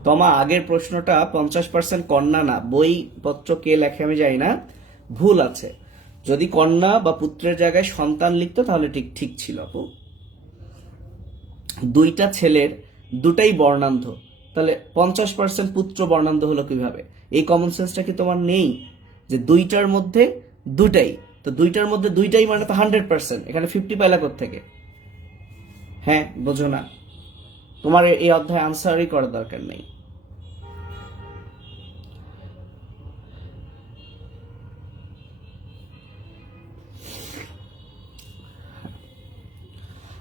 তোমা, আগের প্রশ্নটা 50% কন্যা না, বইপত্র কে লেখে আমি জানি না, ভুল আছে। যদি কন্যা বা পুত্রের জায়গায় সন্তান লিখতো তাহলে ঠিক ঠিক ছিল আপু। দুইটা ছেলের দুটাই বর্ণান্ধ, তাহলে 50% পুত্র বর্ণান্ধ হলো কিভাবে? এই কমন সেন্সটা কি তোমার নেই যে দুইটার মধ্যে দুটাই, তো দুইটার মধ্যে দুইটাই মানে তো 100%, এখানে 50 পাইলা থেকে? হ্যাঁ, বোঝো না? তোমার এই অধ্যায় আনসারই করার দরকার নেই।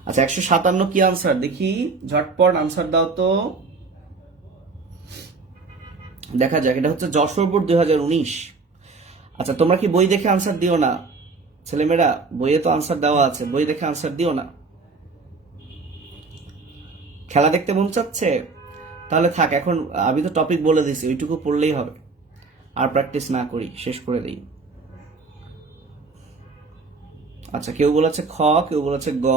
আচ্ছা, 157 কি আনসার দেখি, ঝটপট আনসার দাও তো, দেখা যাক। এটা হচ্ছে যশোর বোর্ড 2019। আচ্ছা, তোমরা কি বই দেখে আনসার দিও না? ছেলেমেয়েরা বইয়ে তো আনসার দেওয়া আছে, বই দেখে আনসার দিও না। খেলা দেখতে মন চাচ্ছে? তাহলে থাক, এখন আমি তো টপিক বলে দিছি, ওইটুকু পড়লেই হবে, আর প্র্যাকটিস না করি, শেষ করে দিই। আচ্ছা, কেউ বলেছে খ, কেউ বলেছে গ।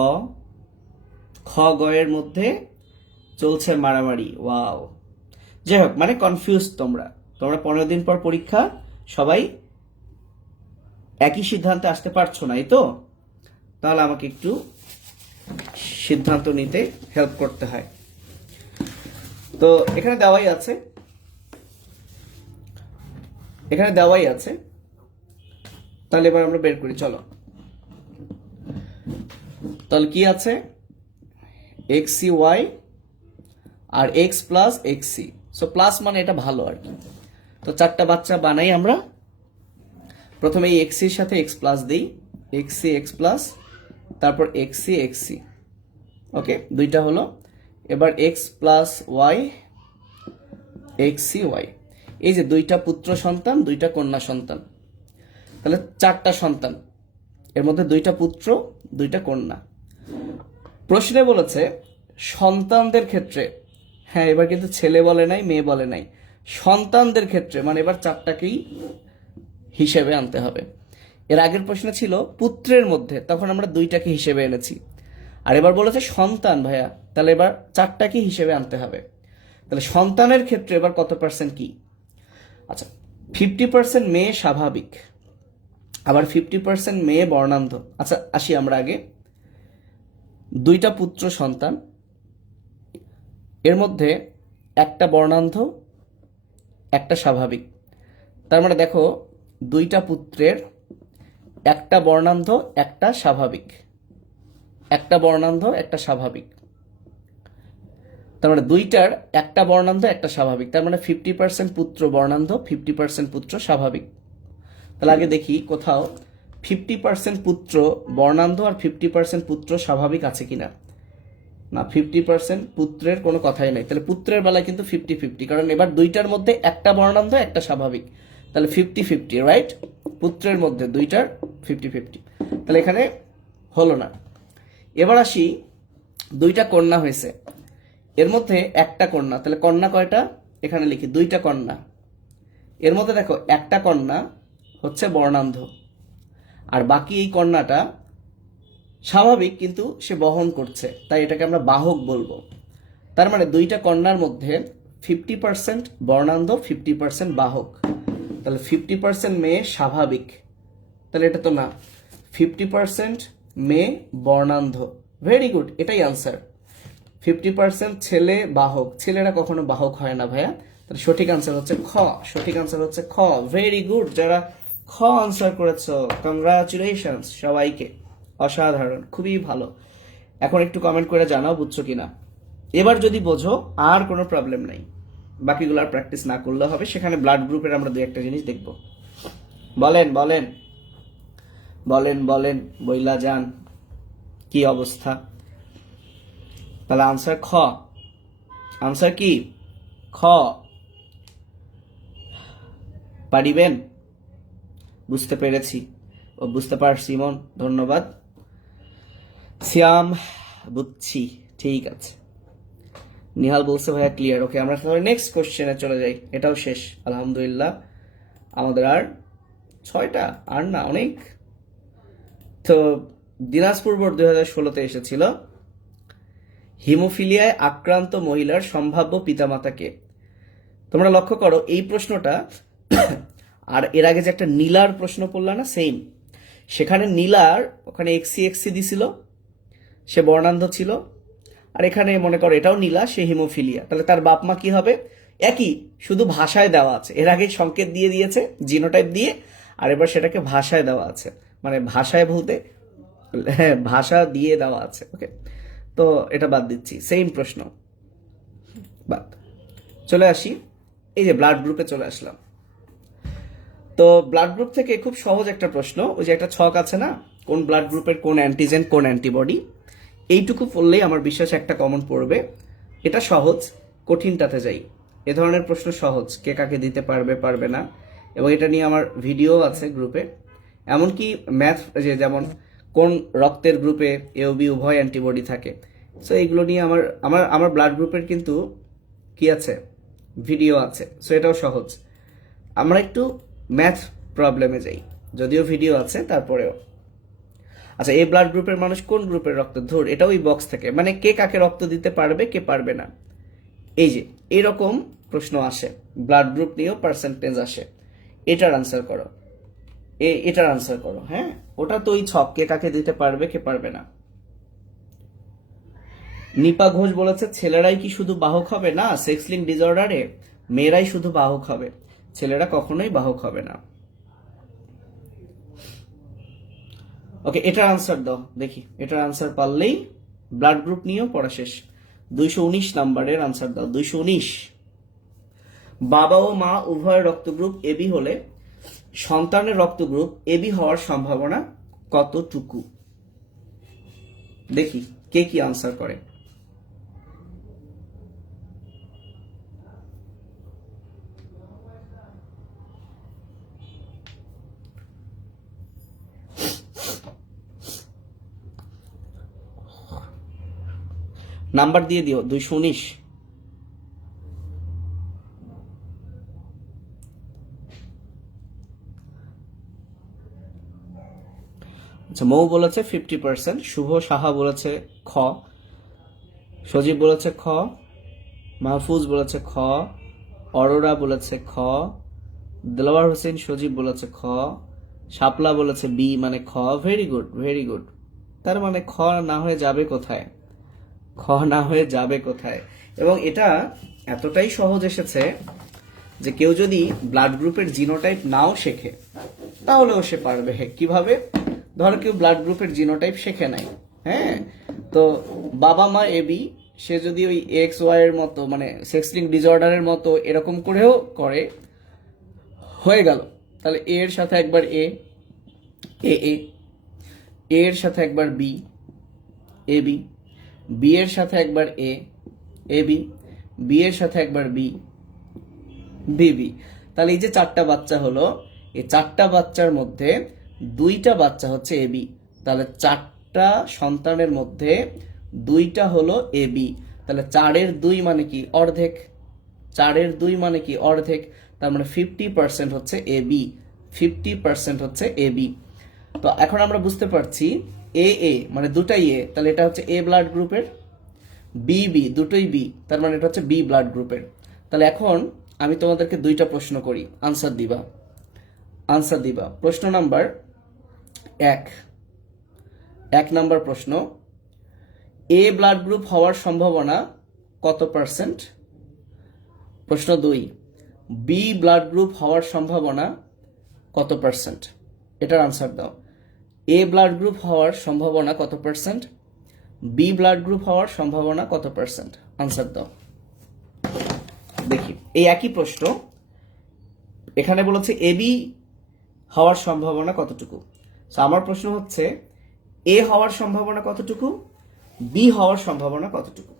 খ গ এর মধ্যে চলছে মারামারি। ওয়াও, যাই হোক, মানে কনফিউজ তোমরা। তোমরা 15 দিন পর পরীক্ষা, সবাই একই সিদ্ধান্তে আসতে পারছো না, এই তো? তাহলে আমাকে একটু সিদ্ধান্ত নিতে হেল্প করতে হয়। তো এখানে দেওয়াই আছে, এখানে দেওয়াই আছে। তাহলে এবার আমরা বের করি, চলো। তাহলে কি আছে? এক্স সি ওয়াই আর x plus x c. So plus মানে এটা ভালো আর কি। তো চারটা বাচ্চা বানাই আমরা। প্রথমে এই এক্স সির সাথে এক্স প্লাস দিই, এক্স সি এক্স প্লাস, তারপর x c x c. Okay, দুইটা হলো। এবার x plus y, x c y. এই যে দুইটা পুত্র সন্তান, দুইটা কন্যা সন্তান, তাহলে চারটা সন্তান, এর মধ্যে দুইটা পুত্র, দুইটা কন্যা। প্রশ্নে বলেছে সন্তানদের ক্ষেত্রে, হ্যাঁ এবার কিন্তু ছেলে বলে নাই, মেয়ে বলে নাই, সন্তানদের ক্ষেত্রে, মানে এবার চারটাকেই হিসেবে আনতে হবে। এর আগের প্রশ্ন ছিল পুত্রের মধ্যে, তখন আমরা দুইটাকে হিসেবে এনেছি। আর এবার বলেছে সন্তান ভাইয়া, তাহলে এবার চারটাকে হিসেবে আনতে হবে। তাহলে সন্তানের ক্ষেত্রে এবার কত পার্সেন্ট কি? আচ্ছা, 50% মেয়ে স্বাভাবিক, আবার 50% মেয়ে বর্ণান্ধ। আচ্ছা, আসি আমরা আগে। দুইটা পুত্র সন্তান, এর মধ্যে একটা বর্ণান্ধ, একটা স্বাভাবিক। তার মানে দেখো, দুইটা পুত্রের একটা বর্ণান্ধ, একটা স্বাভাবিক, একটা বর্ণান্ধ, একটা স্বাভাবিক। তার মানে দুইটার একটা বর্ণান্ধ, একটা স্বাভাবিক। তার মানে 50% পুত্র বর্ণান্ধ, 50% পুত্র স্বাভাবিক। তাহলে আগে দেখি কোথাও 50% পুত্র বর্ণান্ধ আর 50% পুত্র স্বাভাবিক আছে কিনা। না, 50% পুত্রের কোনো কথাই নাই। তাহলে পুত্রের বেলায় কিন্তু 50-50, কারণ এবার দুইটার মধ্যে একটা বর্ণান্ধ, একটা স্বাভাবিক, তাহলে 50-50, রাইট? পুত্রের মধ্যে দুইটার 50-50, তাহলে এখানে হলো না। এবার আসি, দুইটা কন্যা হয়েছে, এর মধ্যে একটা কন্যা, তাহলে কন্যা কয়টা? এখানে লিখি দুইটা কন্যা। এর মধ্যে দেখো একটা কন্যা হচ্ছে বর্ণান্ধ, আর বাকি এই কন্যাটা স্বাভাবিক কিন্তু সে বহন করছে, তাই এটাকে আমরা বাহক বলবো। তার মানে দুইটা কন্যার মধ্যে 50% বর্ণান্ধ, 50% বাহক। তাহলে 50% মেয়ে স্বাভাবিক, তাহলে এটা তো না, 50% মেয়ে বর্ণান্ধ। ভেরি গুড, এটাই আনসার। 50% ছেলে বাহক, ছেলেরা কখনো বাহক হয় না ভাইয়া। তাহলে সঠিক আনসার হচ্ছে খ, সঠিক আনসার হচ্ছে খ। ভেরি গুড, যারা খ আনসার করেছো, কংগ্রাচুলেশনস সবাইকে, অসাধারণ, খুবই ভালো। এখন একটু কমেন্ট করে জানাও বুঝছো কিনা। এবার যদি বোঝো আর কোনো প্রবলেম নাই, বাকিগুলো আর প্র্যাকটিস না করলে হবে। সেখানে ব্লাড গ্রুপের আমরা দুই একটা জিনিস দেখব। বলেন বলেন বলেন বলেন, বইলা যান, কি অবস্থা? তাহলে আনসার খ। আনসার কি? খ। পারিবেন? বুঝতে পেরেছি, ও বুঝতে পারছি মন, ধন্যবাদ। শ্যাম, বুঝছি, ঠিক আছে। নিহাল বলছে ভাইয়া ক্লিয়ার। ওকে, আমরা তাহলে নেক্সট কোশ্চেনে চলে যাই। এটাও শেষ আলহামদুলিল্লাহ। আমাদের আর 6টা, আর না অনেক। তো দিনাজপুর বোর্ড 2016-তে এসেছিল, হিমোফিলিয়ায় আক্রান্ত মহিলার সম্ভাব্য পিতামাতাকে। তোমরা লক্ষ্য করো এই প্রশ্নটা আর এর আগে যে একটা নীলার প্রশ্ন পড়লা না, সেম, সেখানে নীলার ওখানে এক্সি এক্সি দিছিল, সে বর্ণান্ধ ছিল। আর এখানে মনে করো এটাও নীলা, সে হিমোফিলিয়া। তাহলে তার বাপ মা কি হবে? একই, শুধু ভাষায় দেওয়া আছে। এর আগে সংকেত দিয়ে দিয়েছে জিনোটাইপ দিয়ে, আর এবার সেটাকে ভাষায় দেওয়া আছে, মানে ভাষায় বলতে হ্যাঁ ভাষা দিয়ে দেওয়া আছে। ওকে, তো এটা বাদ দিচ্ছি, সেম প্রশ্ন বাদ। চলে আসি, এই যে ব্লাড গ্রুপে চলে আসলাম। তো ব্লাড গ্রুপ থেকে খুব সহজ একটা প্রশ্ন, ওই যে একটা ছক আছে না, কোন ব্লাড গ্রুপের কোন অ্যান্টিজেন কোন অ্যান্টিবডি, এইটুকু পড়লেই আমার বিশ্বাস একটা কমন পড়বে। এটা সহজ, কঠিনটাতে যাই। এ ধরনের প্রশ্ন সহজ, কে কাকে দিতে পারবে পারবে না, এবং এটা নিয়ে আমার ভিডিও আছে গ্রুপে। এমনকি ম্যাথ, যে যেমন কোন রক্তের গ্রুপে এ ও বি উভয় অ্যান্টিবডি থাকে, সো এইগুলো নিয়ে আমার আমার আমার ব্লাড গ্রুপের কিন্তু কি আছে, ভিডিও আছে। সো এটাও সহজ। আমরা একটু ম্যাথ প্রবলেমে যাই, যদিও ভিডিও আছে তারপরেও। আচ্ছা, এই ব্লাড গ্রুপের মানুষ কোন গ্রুপের রক্ত? ধর এটাও এই বক্স থেকে, মানে কে কাকে রক্ত দিতে পারবে কে পারবে না, এই যে এরকম প্রশ্ন আসে, ব্লাড গ্রুপ নিয়েও পার্সেন্টেজ আসে। এটার আনসার করো, এটার আনসার করো। হ্যাঁ, ওটা তো ওই ছক, কে কাকে দিতে পারবে কে পারবে না। নিপা ঘোষ বলেছে ছেলেরাই কি শুধু বাহক হবে? না, সেক্স লিঙ্ক ডিসঅর্ডারে মেয়েরাই শুধু বাহক হবে, ছেলেরা কখনোই বাহক হবে না। ওকে, এটার আনসার দাও দেখি, এটার আনসার পারলেই ব্লাড গ্রুপ নিয়েও পড়া শেষ। 219 নাম্বারের আনসার দাও, 219। বাবা ও মা উভয়ের রক্ত গ্রুপ এবি হলে সন্তানের রক্ত গ্রুপ এবি হওয়ার সম্ভাবনা কতটুকু? দেখি কে কি আনসার করে। নাম্বার দিয়ে দিও, 219। আচ্ছা, মৌ বলেছে 50%, শুভ সাহা বলেছে খ, সজীব বলেছে খ, মাহফুজ বলেছে খ, অরোরা বলেছে খ, দেলোয়ার হোসেন সজীব বলেছে খ, শাপলা বলেছে বি মানে খ। Very good, very good. তার মানে খ না হয়ে যাবে কোথায়? খ না হয়ে যাবে কোথায়? এবং এটা এতটাই সহজ এসেছে যে কেউ যদি ব্লাড গ্রুপের জিনোটাইপ নাও শেখে তাহলেও সে পারবে। কিভাবে? ধরো কেউ ব্লাড গ্রুপের জিনোটাইপ শেখে নাই, হ্যাঁ, তো বাবা মা এবি, সে যদি ওই এক্স ওয়াই এর মতো, মানে সেক্স লিঙ্ক ডিসঅর্ডারের মতো এরকম করেও করে, হয়ে গেল। তাহলে এ এর সাথে একবার এ এ এ এর সাথে একবার বি এ বি, বি এর সাথে একবার এ এ বি, বি এর সাথে একবার বি বি বি। তাহলে এই যে চারটা বাচ্চা হলো, এই চারটা বাচ্চার মধ্যে দুইটা বাচ্চা হচ্ছে এ বি। তাহলে চারটা সন্তানের মধ্যে দুইটা হলো এ বি। তাহলে 4/2 মানে কি? অর্ধেক। 4/2 মানে কি? অর্ধেক। তার মানে 50% হচ্ছে এ বি, 50% হচ্ছে এ বি। তো এখন আমরা বুঝতে পারছি এ এ মানে দুটাই এ, তাহলে এটা হচ্ছে এ ব্লাড গ্রুপের, বি বি দুটোই বি, তার মানে এটা হচ্ছে বি ব্লাড গ্রুপের। তাহলে এখন আমি তোমাদেরকে দুইটা প্রশ্ন করি, আনসার দিবা, আনসার দিবা। প্রশ্ন নাম্বার 1, 1 নাম্বার প্রশ্ন, এ ব্লাড গ্রুপ হওয়ার সম্ভাবনা কত পার্সেন্ট? প্রশ্ন 2, বি ব্লাড গ্রুপ হওয়ার সম্ভাবনা কত পার্সেন্ট? এটার আনসার দাও। এ ব্লাড গ্রুপ হওয়ার সম্ভাবনা কত পার্সেন্ট? বি ব্লাড গ্রুপ হওয়ার সম্ভাবনা কত পার্সেন্ট? আনসার দাও দেখি। এই একই প্রশ্ন এখানে বলেছে এ বি হওয়ার সম্ভাবনা কতটুকু। আমার প্রশ্ন হচ্ছে এ হওয়ার সম্ভাবনা কতটুকু, বি হওয়ার সম্ভাবনা কতটুকু।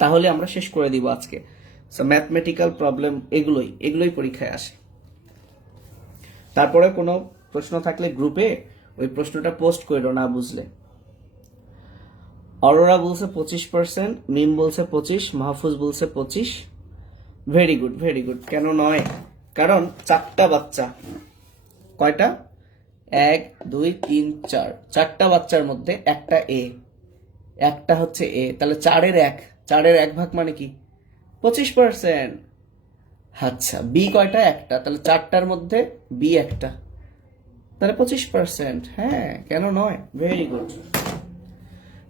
তাহলে আমরা শেষ করে দিব আজকে। ম্যাথমেটিক্যাল প্রবলেম এগুলোই পরীক্ষায় আসে। তারপরে কোনো প্রশ্ন থাকলে গ্রুপে ওই প্রশ্নটা পোস্ট করো না বুঝলে। অরোরা বলছে 25%, মিম বলছে 25, মাহফুজ বলছে 25। Very good, very good. কেন নয়? কারণ চারটা বাচ্চা, কয়টা? 1 2 3 4, চারটা বাচ্চার মধ্যে একটা এ, একটা হচ্ছে এ, তাহলে 4/1, 4/1 ভাগ মানে কি? 25%। আচ্ছা, বি কয়টা? একটা, তাহলে চারটার মধ্যে বি একটা, তাহলে 25%, হ্যাঁ কেন নয়, ভেরি গুড।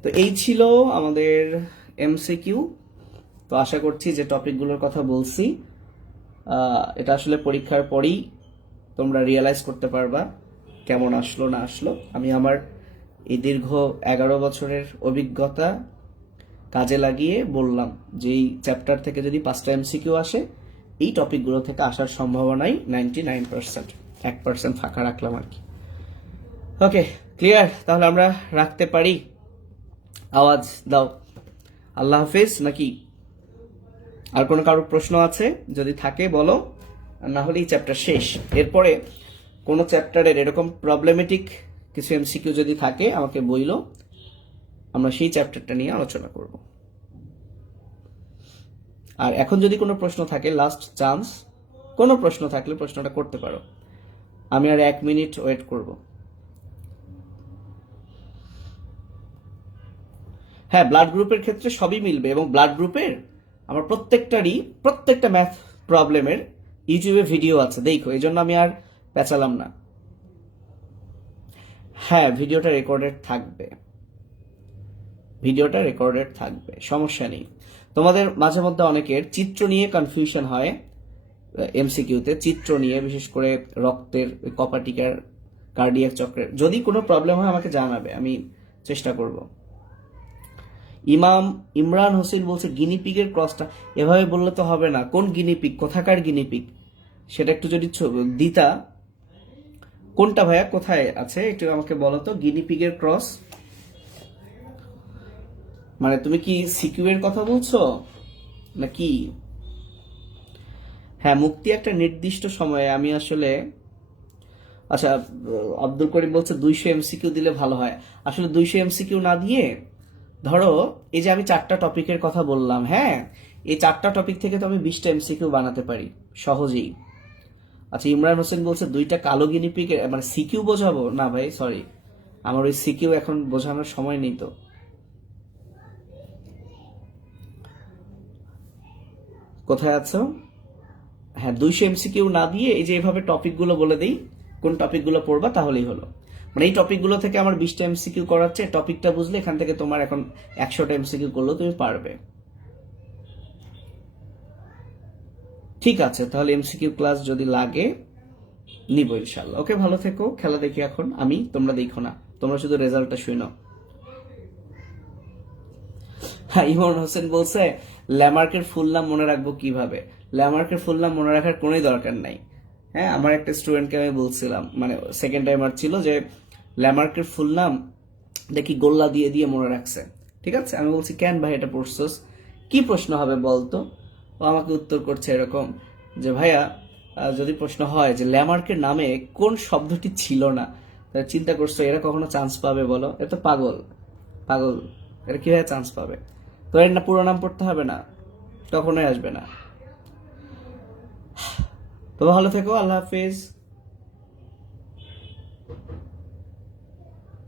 তো এই ছিল আমাদের এমসিকিউ। তো আশা করছি যে টপিকগুলোর কথা বলছি এটা আসলে পরীক্ষার পরেই তোমরা রিয়েলাইজ করতে পারবা কেমন আসলো না আসলো। আমি আমার এই দীর্ঘ 11 বছরের অভিজ্ঞতা কাজে লাগিয়ে বললাম যে এই চ্যাপ্টার থেকে যদি 5টা এমসিকিউ আসে, এই টপিকগুলো থেকে আসার সম্ভাবনাই 99%, 1% ফাঁকা রাখলাম আর কি। ওকে, ক্লিয়ার? তাহলে আমরা রাখতে পারি। আওয়াজ দাও, আল্লাহ হাফিজ নাকি? আর কোনো কারোর প্রশ্ন আছে? যদি থাকে বলো, আর না হলে এই চ্যাপ্টার শেষ। এরপরে কোনো চ্যাপ্টারের এরকম প্রবলেমেটিক কিছু এমসিকিউ যদি থাকে আমাকে বইলো, আমরা সেই চ্যাপ্টারটা নিয়ে আলোচনা করব। আর এখন যদি কোনো প্রশ্ন থাকে, লাস্ট চান্স, কোনো প্রশ্ন থাকলে প্রশ্নটা করতে পারো। আমি আর 1 মিনিট ওয়েট করব। হ্যাঁ, ব্লাড গ্রুপের ক্ষেত্রে সবই মিলবে, এবং ব্লাড গ্রুপের আমার প্রত্যেকটা ম্যাথ প্রবলেমের ইউটিউবে ভিডিও আছে, দেখো, এই জন্য আমি আর পেঁচালাম না। হ্যাঁ, ভিডিওটা রেকর্ডেড থাকবে, সমস্যা নেই। তোমাদের মাঝে মধ্যে অনেকের চিত্র নিয়ে কনফিউশন হয় এমসিকিউতে, চিত্র নিয়ে, বিশেষ করে রক্তের কপাটিকার, কার্ডিয়াক চক্রের। যদি কোনো প্রবলেম হয় আমাকে জানাবে, আমি চেষ্টা করব। ইমরান হোসেন বলছে গিনিপিগের ক্রসটা, এভাবে বললে তো হবে না। কোন গিনিপিগ, কোথাকার গিনিপিগ সেটা একটু যদি দিতা। কোনটা ভাইয়া, কোথায় আছে একটু আমাকে বলো তো। গিনিপিগের ক্রস মানে তুমি কি সিকিউ এর কথা বলছো নাকি? হ্যাঁ, মুক্তি একটা নির্দিষ্ট সময়ে। আমি আসলে, আচ্ছা, আব্দুল করিম বলছে 200 এমসিকিউ দিলে ভালো হয়। আসলে 200 এমসিকিউ না দিয়ে, ধরো এই যে আমি 4টা টপিকের কথা বললাম, হ্যাঁ, এই 4টা টপিক থেকে তো আমি 20টা এমসিকিউ বানাতে পারি সহজেই। আচ্ছা, ইমরান হোসেন বলছে 2টা কালো গিনিপিগ, মানে সিকিউ বোঝাবো না ভাই, সরি, আমার ওই সিকিউ এখন বোঝানোর সময় নেই। তো কোথায় আছো? হ্যাঁ, 200 এমসিকিউ না দিয়ে এই যে এভাবে টপিকগুলো বলে দিই, কোন টপিকগুলো পড়বা, তাহলেই হলো। মানে এই টপিকগুলো থেকে আমার 20টা এমসিকিউ করাচ্ছে, টপিকটা বুঝলে এখান থেকে তোমার এখন 100টা এমসিকিউ করলেও তুমি পারবে। ঠিক আছে, তাহলে এমসিকিউ ক্লাস যদি লাগে নিব ইনশাল্লাহ। ওকে, ভালো থেকো, খেলা দেখি এখন আমি, তোমরা দেখো না, তোমরা শুধু রেজাল্টটা শুনো। হ্যাঁ, ইমরান হোসেন বলছে ল্যামার্কের ফুল নাম মনে রাখবো কিভাবে? ল্যামার্কের ফুল নাম মনে রাখার কোনোই দরকার নাই। হ্যাঁ, আমার একটা স্টুডেন্টকে আমি বলছিলাম, মানে সেকেন্ড টাইমার ছিল, যে ল্যামার্কের ফুল নাম দেখি গোল্লা দিয়ে দিয়ে মনে রাখছে। ঠিক আছে, আমি বলছি কেন ভাই এটা পড়ছস, কি প্রশ্ন হবে বলতো? ও আমাকে উত্তর করছে এরকম যে ভাইয়া, যদি প্রশ্ন হয় যে ল্যামার্কের নামে কোন শব্দটি ছিল না, তাহলে চিন্তা করছো এরা কখনো চান্স পাবে বলো? এ তো পাগল পাগল, এরা কিভাবে চান্স পাবে? তো এর না পুরো নাম পড়তে হবে না, কখনোই আসবে না। তো ভালো থেকো, আল্লাহ হাফিজ।